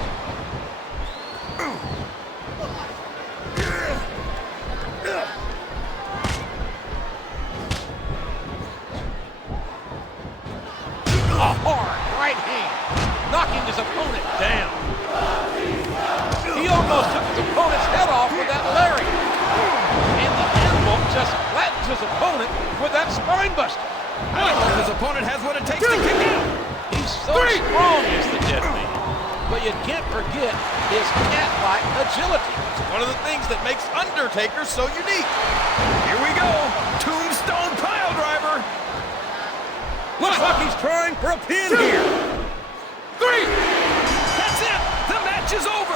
A hard right hand, knocking his opponent down. He almost took his opponent's head off with that lariat. And the animal just flattens his opponent with that spine buster. I don't know if his opponent has what it takes to kick out. He's so strong as the dead man. But you can't forget his cat-like agility. It's one of the things that makes Undertaker so unique. Here we go. Tombstone pile driver. Looks like he's trying for a pin here. 3. That's it. The match is over.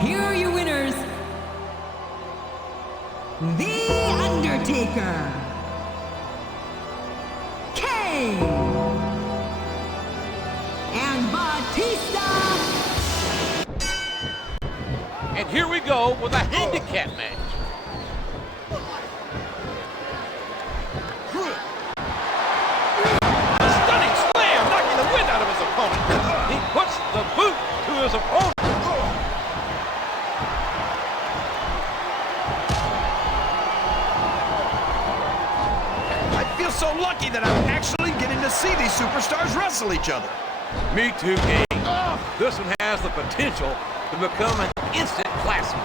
Here are your winners. The Undertaker, Kane, and Batista. And here we go with a handicap match. A stunning slam, knocking the wind out of feel so lucky that I'm actually getting to see these superstars wrestle each other. Me too, King. This one has the potential to become an instant classic.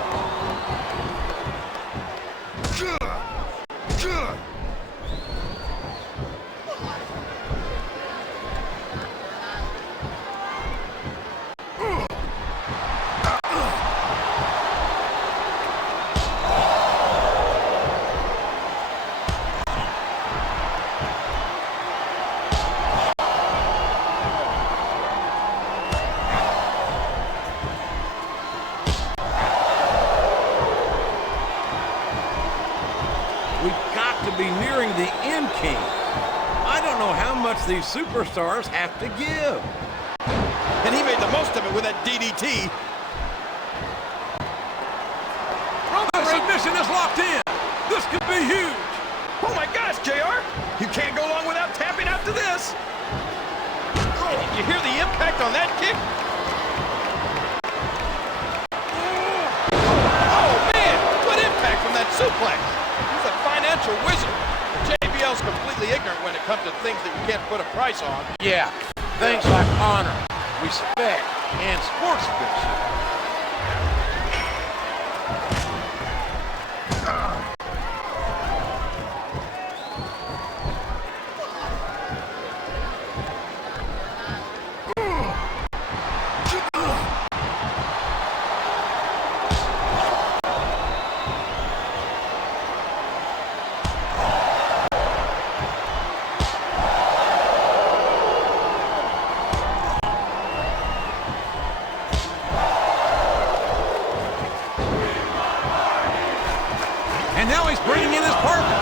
Be nearing the end, King. I don't know how much these superstars have to give. And he made the most of it with that DDT. The submission is locked in. This could be huge. Oh my gosh, JR! You can't go long without tapping out to this. And did you hear the impact on that kick? Oh man, what impact from that suplex. He's a financial wizard. JBL's completely ignorant when it comes to things that you can't put a price on. Yeah, things like honor, respect, and sportsmanship. And now he's bringing in his partner.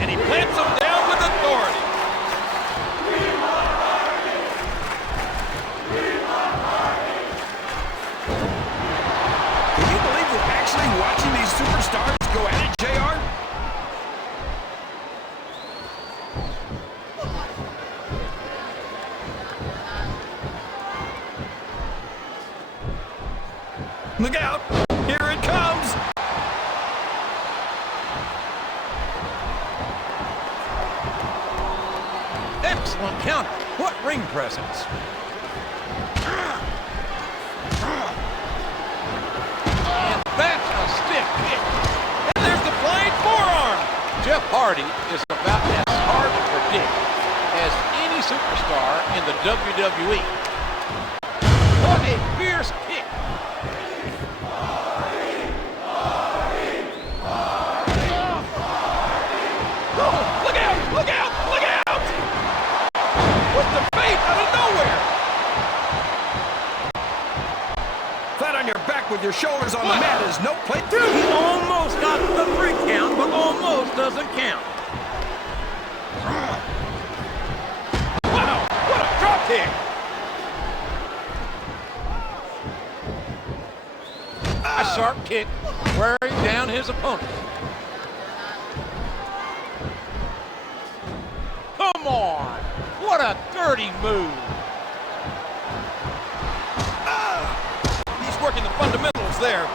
And he plants him down with authority. Can you believe we're actually watching these superstars go at it, JR? Look out! Here it comes! Excellent counter. What ring presence. And that's a stiff kick. And there's the flying forearm! Jeff Hardy is about as hard to predict as any superstar in the WWE. What a fierce kick. Look out! Look out! Look out! With the fate out of nowhere! Flat on your back with your shoulders on the mat is no play. He almost got the 3 count, but almost doesn't count. Wow! What a drop kick! A sharp kick wearing down his opponent. Come on! What a dirty move! He's working the fundamentals there.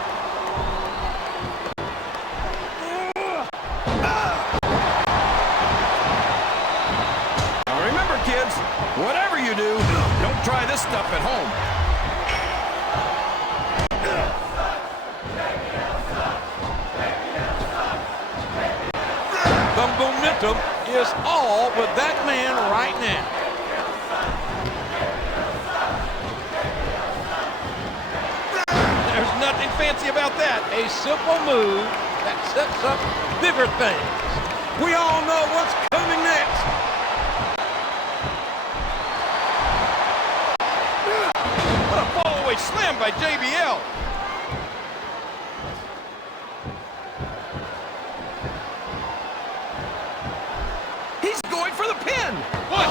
Now remember, kids, whatever you do, don't try this stuff at home. The momentum is all with that man right now. There's nothing fancy about that. A simple move that sets up bigger things. We all know what's coming next. What a fall-away slam by JBL. He's going for the pin. What?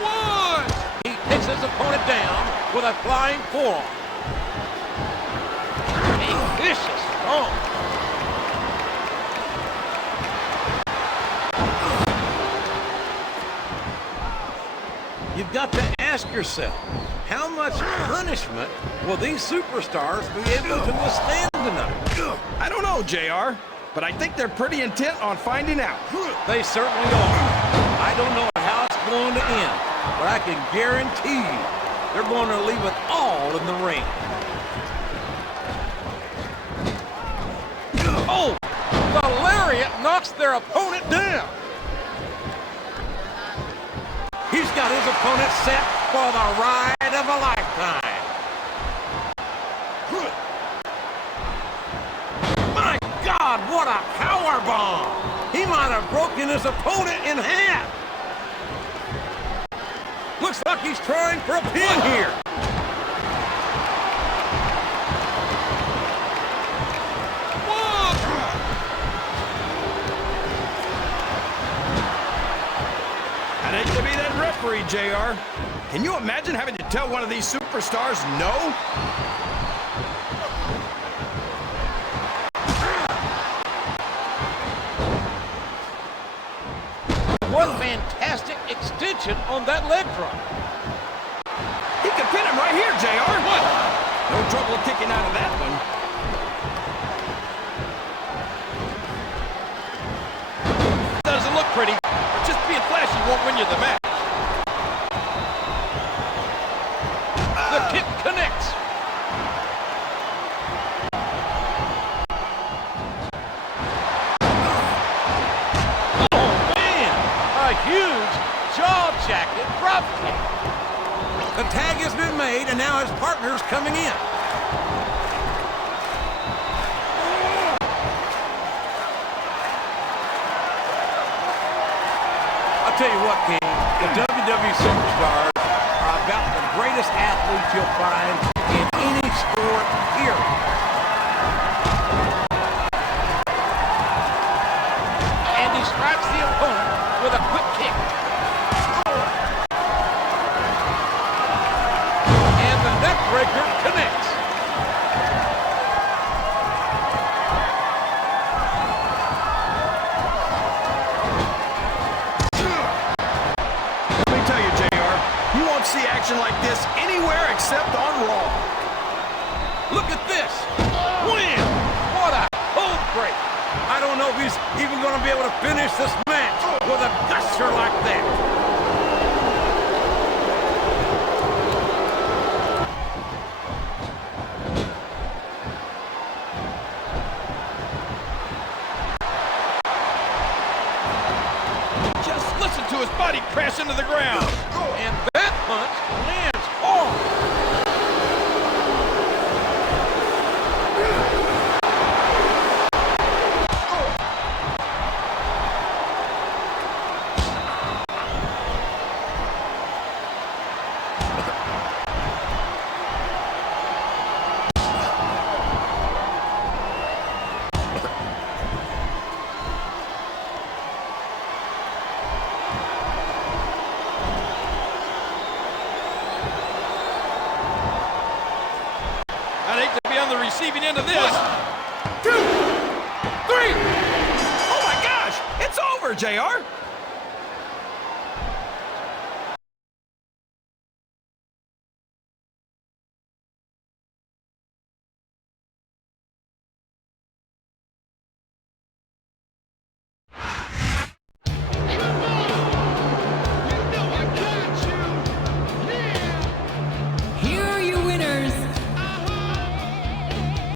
One. He takes his opponent down with a flying forearm. A vicious strong. You've got to ask yourself, how much punishment will these superstars be able to withstand tonight? I don't know, JR, but I think they're pretty intent on finding out. They certainly are. I don't know how it's going to end, but I can guarantee you they're going to leave it all in the ring. Oh, the lariat knocks their opponent down. He's got his opponent set for the ride of a lifetime. My God, what a power bomb! He might have broken his opponent in half. Looks like he's trying for a pin here. I'd hate to be that referee, JR. Can you imagine having to tell one of these superstars no? What fantastic extension on that leg drop. He could pin him right here, JR. What? No trouble kicking out of that one. Doesn't look pretty, but just being flashy won't win you the match. The kick connects. Oh, man! A huge jaw-jacking drop kick. The tag has been made, and now his partner's coming in. I'll tell you what, King, the WWE Superstars are about the greatest athletes you'll find in any sport, period. And he strikes the opponent with a quick kick. And the neck breaker connects. Let me tell you, JR, you won't see action like this anywhere except on Raw. Look at this. Win! What a cold break. I don't know if he's even going to be able to finish this match with a gusher like that. Just listen to his body crash into the ground. And that punch lands hard. I'd hate to be on the receiving end of this. 1, 2, 3. Oh my gosh, it's over, JR.